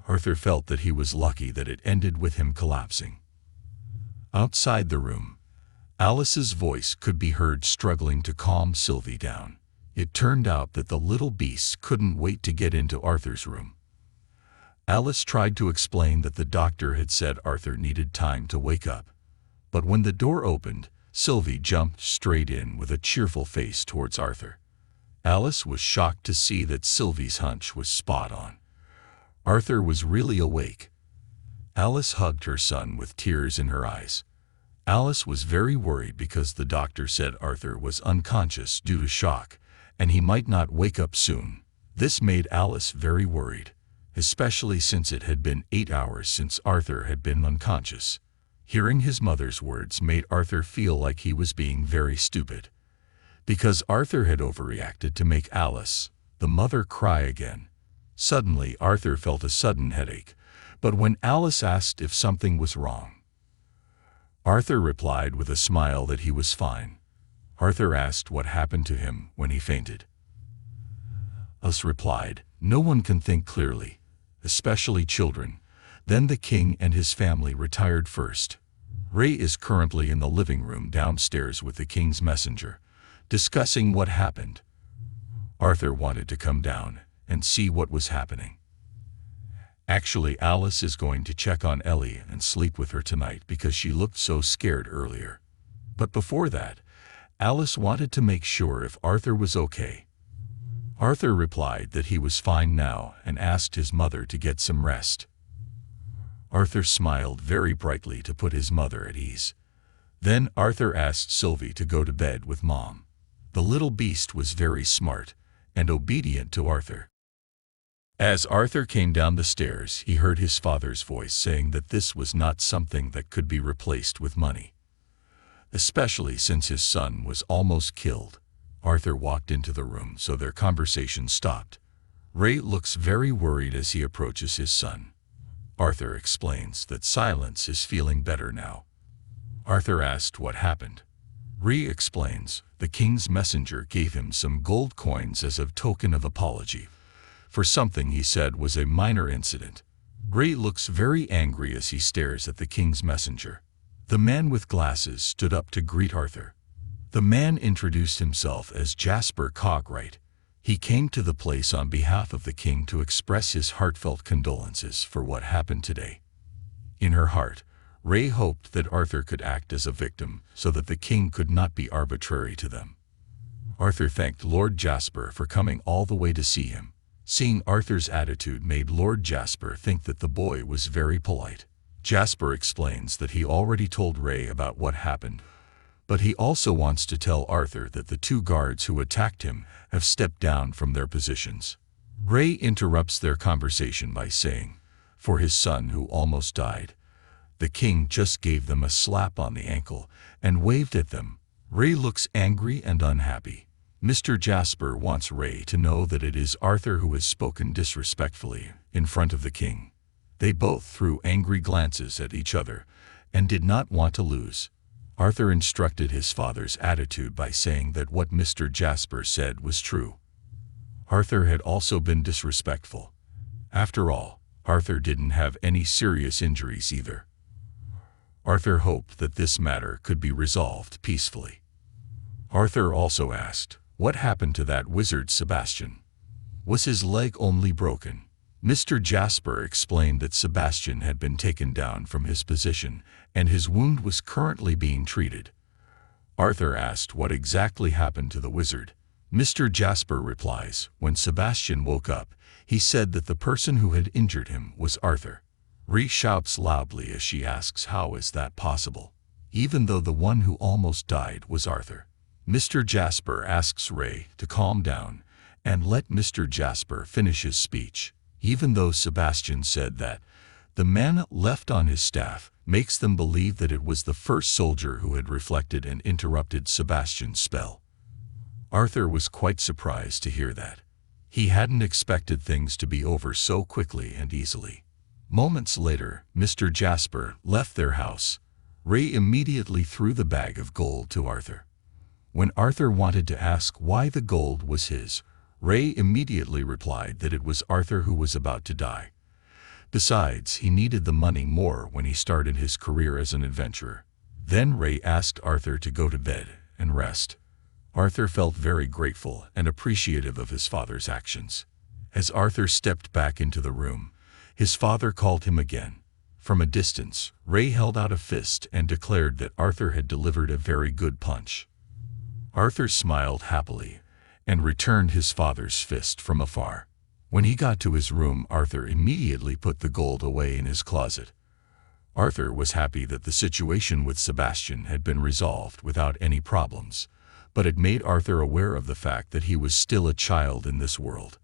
Arthur felt that he was lucky that it ended with him collapsing. Outside the room, Alice's voice could be heard struggling to calm Sylvie down. It turned out that the little beast couldn't wait to get into Arthur's room. Alice tried to explain that the doctor had said Arthur needed time to wake up. But when the door opened, Sylvie jumped straight in with a cheerful face towards Arthur. Alice was shocked to see that Sylvie's hunch was spot on. Arthur was really awake. Alice hugged her son with tears in her eyes. Alice was very worried because the doctor said Arthur was unconscious due to shock, and he might not wake up soon. This made Alice very worried, especially since it had been 8 hours since Arthur had been unconscious. Hearing his mother's words made Arthur feel like he was being very stupid. Because Arthur had overreacted to make Alice, the mother, cry again. Suddenly, Arthur felt a sudden headache, but when Alice asked if something was wrong, Arthur replied with a smile that he was fine. Arthur asked what happened to him when he fainted. Alice replied, "No one can think clearly, especially children." Then the king and his family retired first. Ray is currently in the living room downstairs with the king's messenger, discussing what happened. Arthur wanted to come down and see what was happening. Actually, Alice is going to check on Ellie and sleep with her tonight because she looked so scared earlier. But before that, Alice wanted to make sure if Arthur was okay. Arthur replied that he was fine now and asked his mother to get some rest. Arthur smiled very brightly to put his mother at ease. Then Arthur asked Sylvie to go to bed with Mom. The little beast was very smart and obedient to Arthur. As Arthur came down the stairs, he heard his father's voice saying that this was not something that could be replaced with money, especially since his son was almost killed. Arthur walked into the room, so their conversation stopped. Ray looks very worried as he approaches his son. Arthur explains that Silence is feeling better now. Arthur asked what happened. Ray explains the king's messenger gave him some gold coins as a token of apology for something he said was a minor incident. Ray looks very angry as he stares at the king's messenger. The man with glasses stood up to greet Arthur. The man introduced himself as Jasper Cogwright. He came to the place on behalf of the king to express his heartfelt condolences for what happened today. In her heart, Ray hoped that Arthur could act as a victim so that the king could not be arbitrary to them. Arthur thanked Lord Jasper for coming all the way to see him. Seeing Arthur's attitude made Lord Jasper think that the boy was very polite. Jasper explains that he already told Ray about what happened, but he also wants to tell Arthur that the two guards who attacked him have stepped down from their positions. Ray interrupts their conversation by saying, for his son who almost died, the king just gave them a slap on the ankle and waved at them. Ray looks angry and unhappy. Mr. Jasper wants Ray to know that it is Arthur who has spoken disrespectfully in front of the king. They both threw angry glances at each other and did not want to lose. Arthur instructed his father's attitude by saying that what Mr. Jasper said was true. Arthur had also been disrespectful. After all, Arthur didn't have any serious injuries either. Arthur hoped that this matter could be resolved peacefully. Arthur also asked, what happened to that wizard Sebastian? Was his leg only broken? Mr. Jasper explained that Sebastian had been taken down from his position and his wound was currently being treated. Arthur asked what exactly happened to the wizard. Mr. Jasper replies, when Sebastian woke up, he said that the person who had injured him was Arthur. Ree shouts loudly as she asks how is that possible, even though the one who almost died was Arthur. Mr. Jasper asks Ray to calm down and let Mr. Jasper finish his speech, even though Sebastian said that the man left on his staff makes them believe that it was the first soldier who had reflected and interrupted Sebastian's spell. Arthur was quite surprised to hear that. He hadn't expected things to be over so quickly and easily. Moments later, Mr. Jasper left their house. Ray immediately threw the bag of gold to Arthur. When Arthur wanted to ask why the gold was his, Ray immediately replied that it was Arthur who was about to die. Besides, he needed the money more when he started his career as an adventurer. Then Ray asked Arthur to go to bed and rest. Arthur felt very grateful and appreciative of his father's actions. As Arthur stepped back into the room, his father called him again. From a distance, Ray held out a fist and declared that Arthur had delivered a very good punch. Arthur smiled happily and returned his father's fist from afar. When he got to his room, Arthur immediately put the gold away in his closet. Arthur was happy that the situation with Sebastian had been resolved without any problems, but it made Arthur aware of the fact that he was still a child in this world.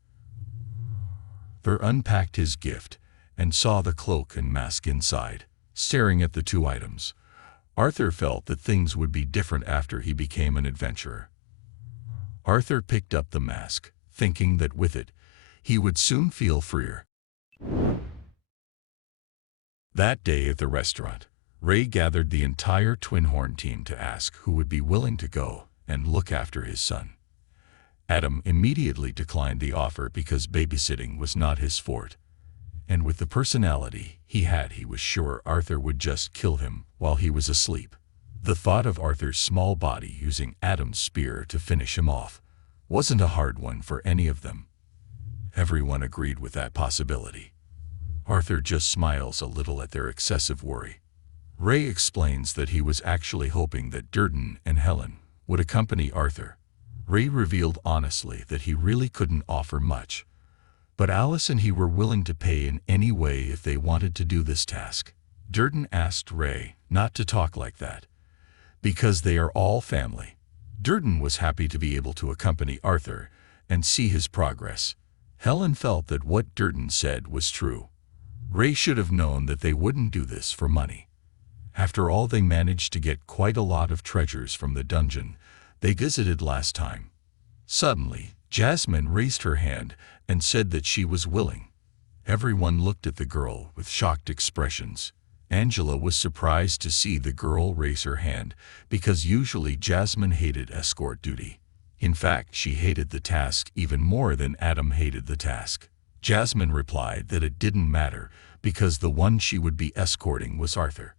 Arthur unpacked his gift and saw the cloak and mask inside. Staring at the two items, Arthur felt that things would be different after he became an adventurer. Arthur picked up the mask, thinking that with it, he would soon feel freer. That day at the restaurant, Ray gathered the entire Twin Horn team to ask who would be willing to go and look after his son. Adam immediately declined the offer because babysitting was not his forte, and with the personality he had, he was sure Arthur would just kill him while he was asleep. The thought of Arthur's small body using Adam's spear to finish him off wasn't a hard one for any of them. Everyone agreed with that possibility. Arthur just smiles a little at their excessive worry. Ray explains that he was actually hoping that Durden and Helen would accompany Arthur. Ray revealed honestly that he really couldn't offer much, but Alice and he were willing to pay in any way if they wanted to do this task. Durden asked Ray not to talk like that, because they are all family. Durden was happy to be able to accompany Arthur and see his progress. Helen felt that what Durden said was true. Ray should have known that they wouldn't do this for money. After all, they managed to get quite a lot of treasures from the dungeon they visited last time. Suddenly, Jasmine raised her hand and said that she was willing. Everyone looked at the girl with shocked expressions. Angela was surprised to see the girl raise her hand because usually Jasmine hated escort duty. In fact, she hated the task even more than Adam hated the task. Jasmine replied that it didn't matter because the one she would be escorting was Arthur.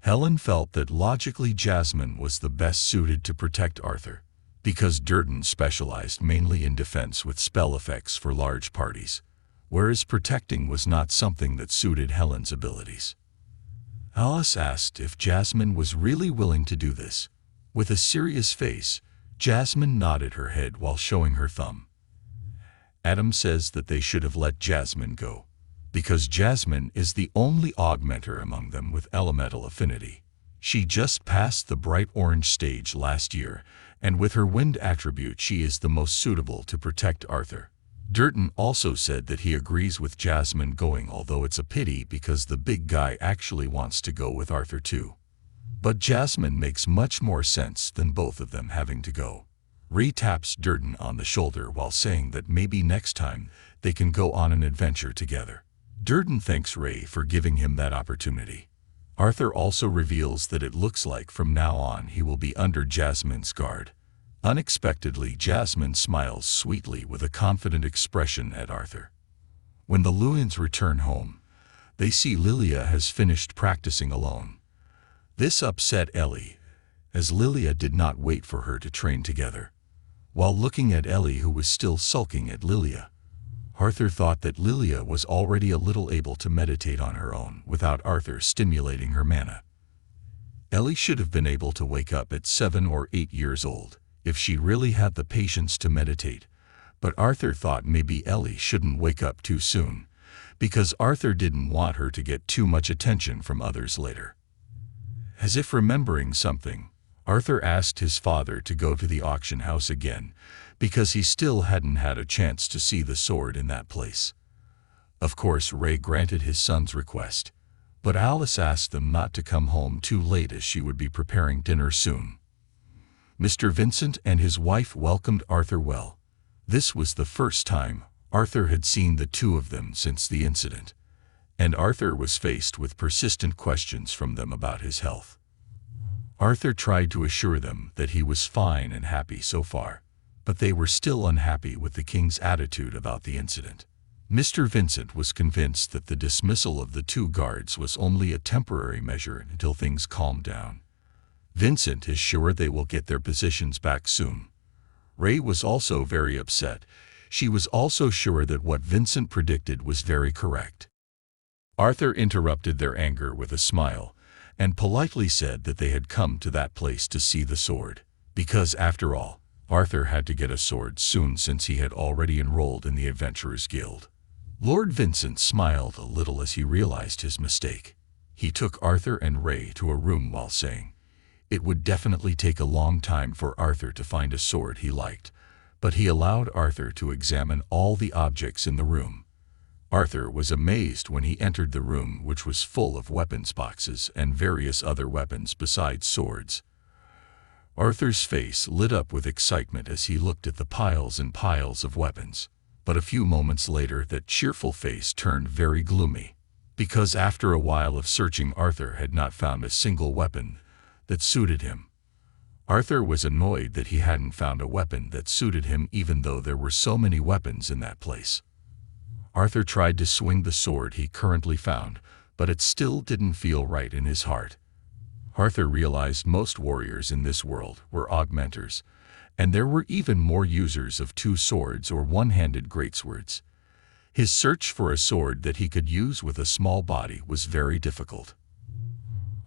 Helen felt that logically Jasmine was the best suited to protect Arthur, because Durden specialized mainly in defense with spell effects for large parties, whereas protecting was not something that suited Helen's abilities. Alice asked if Jasmine was really willing to do this. With a serious face, Jasmine nodded her head while showing her thumb. Adam says that they should have let Jasmine go, because Jasmine is the only augmenter among them with elemental affinity. She just passed the bright orange stage last year, and with her wind attribute she is the most suitable to protect Arthur. Durden also said that he agrees with Jasmine going, although it's a pity because the big guy actually wants to go with Arthur too. But Jasmine makes much more sense than both of them having to go. Ray taps Durden on the shoulder while saying that maybe next time they can go on an adventure together. Durden thanks Ray for giving him that opportunity. Arthur also reveals that it looks like from now on he will be under Jasmine's guard. Unexpectedly, Jasmine smiles sweetly with a confident expression at Arthur. When the Lewins return home, they see Lilia has finished practicing alone. This upset Ellie, as Lilia did not wait for her to train together. While looking at Ellie, who was still sulking at Lilia, Arthur thought that Lilia was already a little able to meditate on her own without Arthur stimulating her mana. Ellie should have been able to wake up at 7 or 8 years old if she really had the patience to meditate, but Arthur thought maybe Ellie shouldn't wake up too soon, because Arthur didn't want her to get too much attention from others later. As if remembering something, Arthur asked his father to go to the auction house again, because he still hadn't had a chance to see the sword in that place. Of course, Ray granted his son's request, but Alice asked them not to come home too late as she would be preparing dinner soon. Mr. Vincent and his wife welcomed Arthur well. This was the first time Arthur had seen the two of them since the incident, and Arthur was faced with persistent questions from them about his health. Arthur tried to assure them that he was fine and happy so far, but they were still unhappy with the king's attitude about the incident. Mr. Vincent was convinced that the dismissal of the two guards was only a temporary measure until things calmed down. Vincent is sure they will get their positions back soon. Ray was also very upset. She was also sure that what Vincent predicted was very correct. Arthur interrupted their anger with a smile and politely said that they had come to that place to see the sword, because after all, Arthur had to get a sword soon since he had already enrolled in the Adventurers Guild. Lord Vincent smiled a little as he realized his mistake. He took Arthur and Ray to a room while saying it would definitely take a long time for Arthur to find a sword he liked, but he allowed Arthur to examine all the objects in the room. Arthur was amazed when he entered the room, which was full of weapons boxes and various other weapons besides swords. Arthur's face lit up with excitement as he looked at the piles and piles of weapons, but a few moments later that cheerful face turned very gloomy, because after a while of searching Arthur had not found a single weapon that suited him. Arthur was annoyed that he hadn't found a weapon that suited him even though there were so many weapons in that place. Arthur tried to swing the sword he currently found, but it still didn't feel right in his heart. Arthur realized most warriors in this world were augmenters, and there were even more users of two swords or one-handed greatswords. His search for a sword that he could use with a small body was very difficult.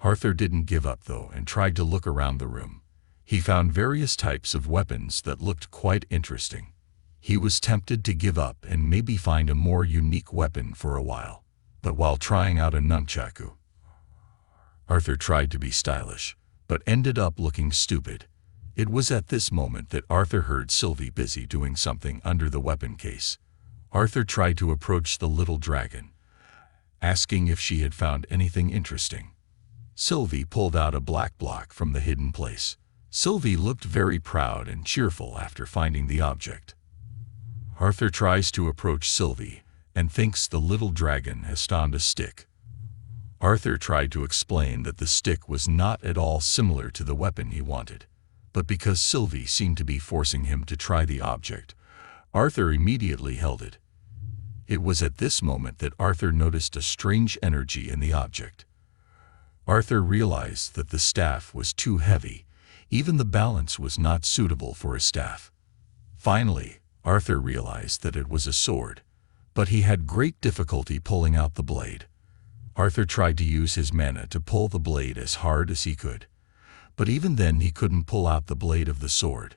Arthur didn't give up though and tried to look around the room. He found various types of weapons that looked quite interesting. He was tempted to give up and maybe find a more unique weapon for a while. But while trying out a nunchaku, Arthur tried to be stylish, but ended up looking stupid. It was at this moment that Arthur heard Sylvie busy doing something under the weapon case. Arthur tried to approach the little dragon, asking if she had found anything interesting. Sylvie pulled out a black block from the hidden place. Sylvie looked very proud and cheerful after finding the object. Arthur tries to approach Sylvie and thinks the little dragon has found a stick. Arthur tried to explain that the stick was not at all similar to the weapon he wanted, but because Sylvie seemed to be forcing him to try the object, Arthur immediately held it. It was at this moment that Arthur noticed a strange energy in the object. Arthur realized that the staff was too heavy. Even the balance was not suitable for a staff. Finally, Arthur realized that it was a sword, but he had great difficulty pulling out the blade. Arthur tried to use his mana to pull the blade as hard as he could, but even then he couldn't pull out the blade of the sword.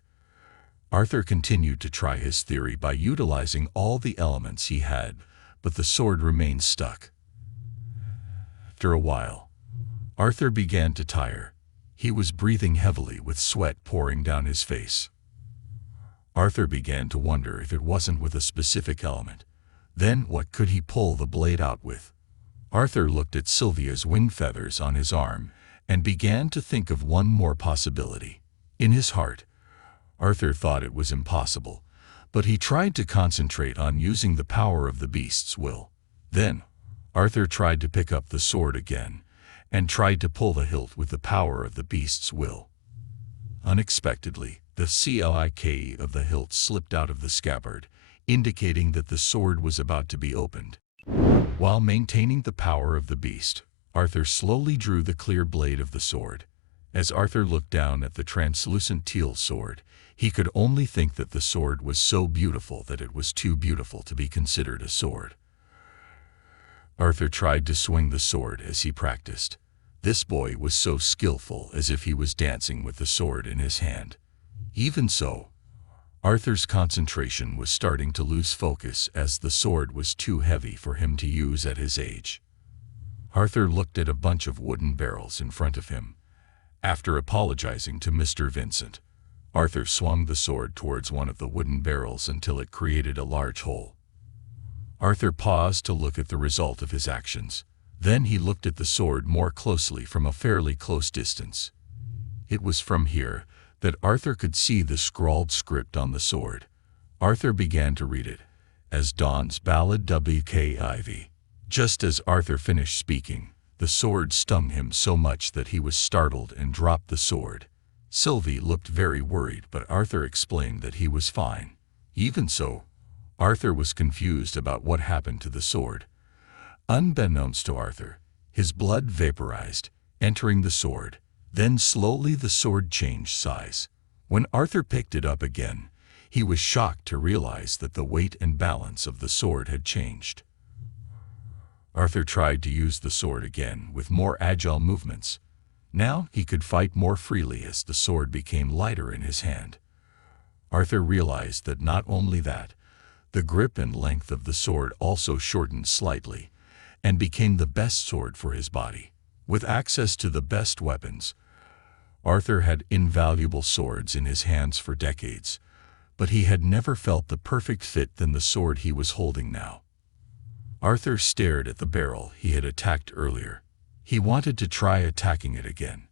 Arthur continued to try his theory by utilizing all the elements he had, but the sword remained stuck. After a while, Arthur began to tire. He was breathing heavily with sweat pouring down his face. Arthur began to wonder if it wasn't with a specific element. Then what could he pull the blade out with? Arthur looked at Sylvia's wing feathers on his arm and began to think of one more possibility. In his heart, Arthur thought it was impossible, but he tried to concentrate on using the power of the beast's will. Then, Arthur tried to pick up the sword again and tried to pull the hilt with the power of the beast's will. Unexpectedly, the click of the hilt slipped out of the scabbard, indicating that the sword was about to be opened. While maintaining the power of the beast, Arthur slowly drew the clear blade of the sword. As Arthur looked down at the translucent teal sword, he could only think that the sword was so beautiful that it was too beautiful to be considered a sword. Arthur tried to swing the sword as he practiced. This boy was so skillful, as if he was dancing with the sword in his hand. Even so, Arthur's concentration was starting to lose focus as the sword was too heavy for him to use at his age. Arthur looked at a bunch of wooden barrels in front of him. After apologizing to Mr. Vincent, Arthur swung the sword towards one of the wooden barrels until it created a large hole. Arthur paused to look at the result of his actions. Then he looked at the sword more closely from a fairly close distance. It was from here that Arthur could see the scrawled script on the sword. Arthur began to read it, as Dawn's Ballad WKIV. Just as Arthur finished speaking, the sword stung him so much that he was startled and dropped the sword. Sylvie looked very worried, but Arthur explained that he was fine. Even so, Arthur was confused about what happened to the sword. Unbeknownst to Arthur, his blood vaporized, entering the sword. Then slowly the sword changed size. When Arthur picked it up again, he was shocked to realize that the weight and balance of the sword had changed. Arthur tried to use the sword again with more agile movements. Now he could fight more freely as the sword became lighter in his hand. Arthur realized that not only that, the grip and length of the sword also shortened slightly and became the best sword for his body. With access to the best weapons, Arthur had invaluable swords in his hands for decades, but he had never felt the perfect fit than the sword he was holding now. Arthur stared at the barrel he had attacked earlier. He wanted to try attacking it again.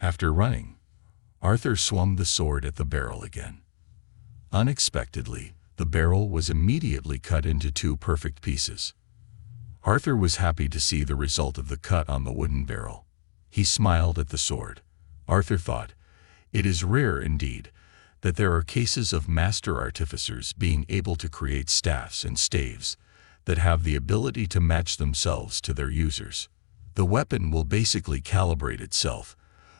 After running, Arthur swung the sword at the barrel again. Unexpectedly, the barrel was immediately cut into two perfect pieces. Arthur was happy to see the result of the cut on the wooden barrel. He smiled at the sword. Arthur thought, "It is rare indeed that there are cases of master artificers being able to create staffs and staves that have the ability to match themselves to their users. The weapon will basically calibrate itself,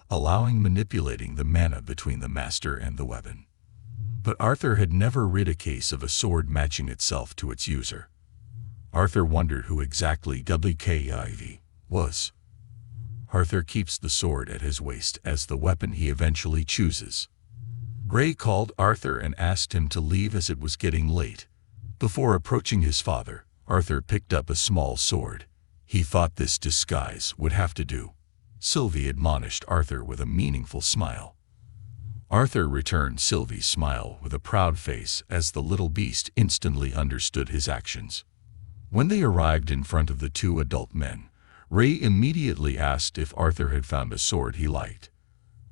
allowing manipulating the mana between the master and the weapon." But Arthur had never read a case of a sword matching itself to its user. Arthur wondered who exactly WKIV was. Arthur keeps the sword at his waist as the weapon he eventually chooses. Ray called Arthur and asked him to leave as it was getting late. Before approaching his father, Arthur picked up a small sword. He thought this disguise would have to do. Sylvie admonished Arthur with a meaningful smile. Arthur returned Sylvie's smile with a proud face as the little beast instantly understood his actions. When they arrived in front of the two adult men, Ray immediately asked if Arthur had found a sword he liked.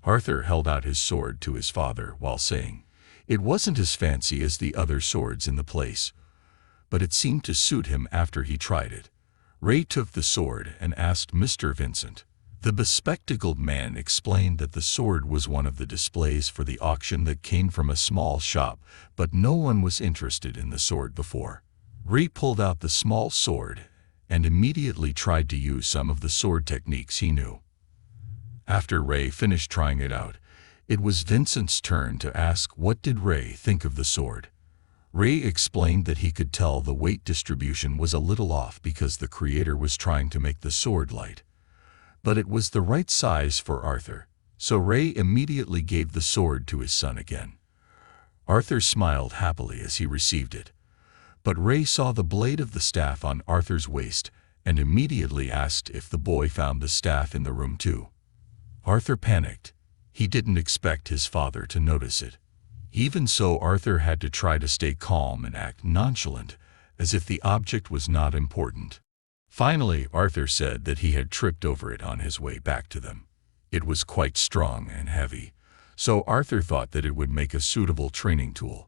Arthur held out his sword to his father while saying, it wasn't as fancy as the other swords in the place, but it seemed to suit him after he tried it. Ray took the sword and asked Mr. Vincent. The bespectacled man explained that the sword was one of the displays for the auction that came from a small shop, but no one was interested in the sword before. Ray pulled out the small sword and immediately tried to use some of the sword techniques he knew. After Ray finished trying it out, it was Vincent's turn to ask what did Ray think of the sword. Ray explained that he could tell the weight distribution was a little off because the creator was trying to make the sword light. But it was the right size for Arthur, so Ray immediately gave the sword to his son again. Arthur smiled happily as he received it. But Ray saw the blade of the staff on Arthur's waist and immediately asked if the boy found the staff in the room too. Arthur panicked. He didn't expect his father to notice it. Even so, Arthur had to try to stay calm and act nonchalant, as if the object was not important. Finally, Arthur said that he had tripped over it on his way back to them. It was quite strong and heavy, so Arthur thought that it would make a suitable training tool.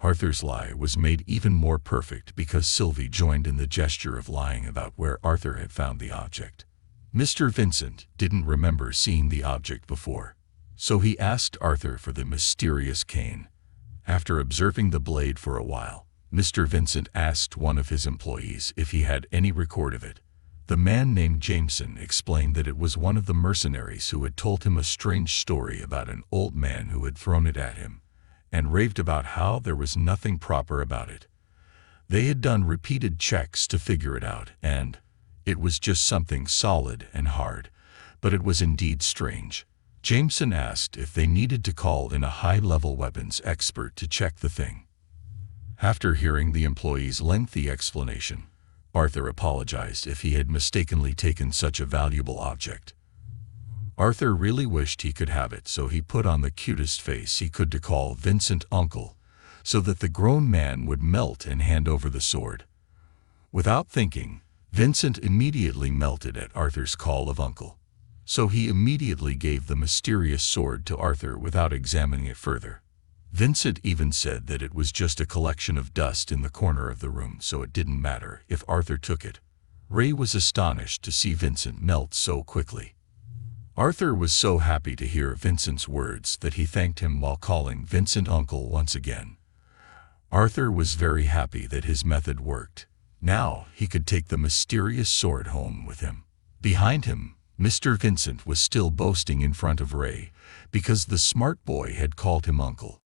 Arthur's lie was made even more perfect because Sylvie joined in the gesture of lying about where Arthur had found the object. Mr. Vincent didn't remember seeing the object before, so he asked Arthur for the mysterious cane. After observing the blade for a while, Mr. Vincent asked one of his employees if he had any record of it. The man named Jameson explained that it was one of the mercenaries who had told him a strange story about an old man who had thrown it at him, and raved about how there was nothing proper about it. They had done repeated checks to figure it out, and it was just something solid and hard, but it was indeed strange. Jameson asked if they needed to call in a high-level weapons expert to check the thing. After hearing the employee's lengthy explanation, Arthur apologized if he had mistakenly taken such a valuable object. Arthur really wished he could have it, so he put on the cutest face he could to call Vincent uncle, so that the grown man would melt and hand over the sword. Without thinking, Vincent immediately melted at Arthur's call of uncle, so he immediately gave the mysterious sword to Arthur without examining it further. Vincent even said that it was just a collection of dust in the corner of the room, so it didn't matter if Arthur took it. Ray was astonished to see Vincent melt so quickly. Arthur was so happy to hear Vincent's words that he thanked him while calling Vincent uncle once again. Arthur was very happy that his method worked. Now he could take the mysterious sword home with him. Behind him, Mr. Vincent was still boasting in front of Ray because the smart boy had called him uncle.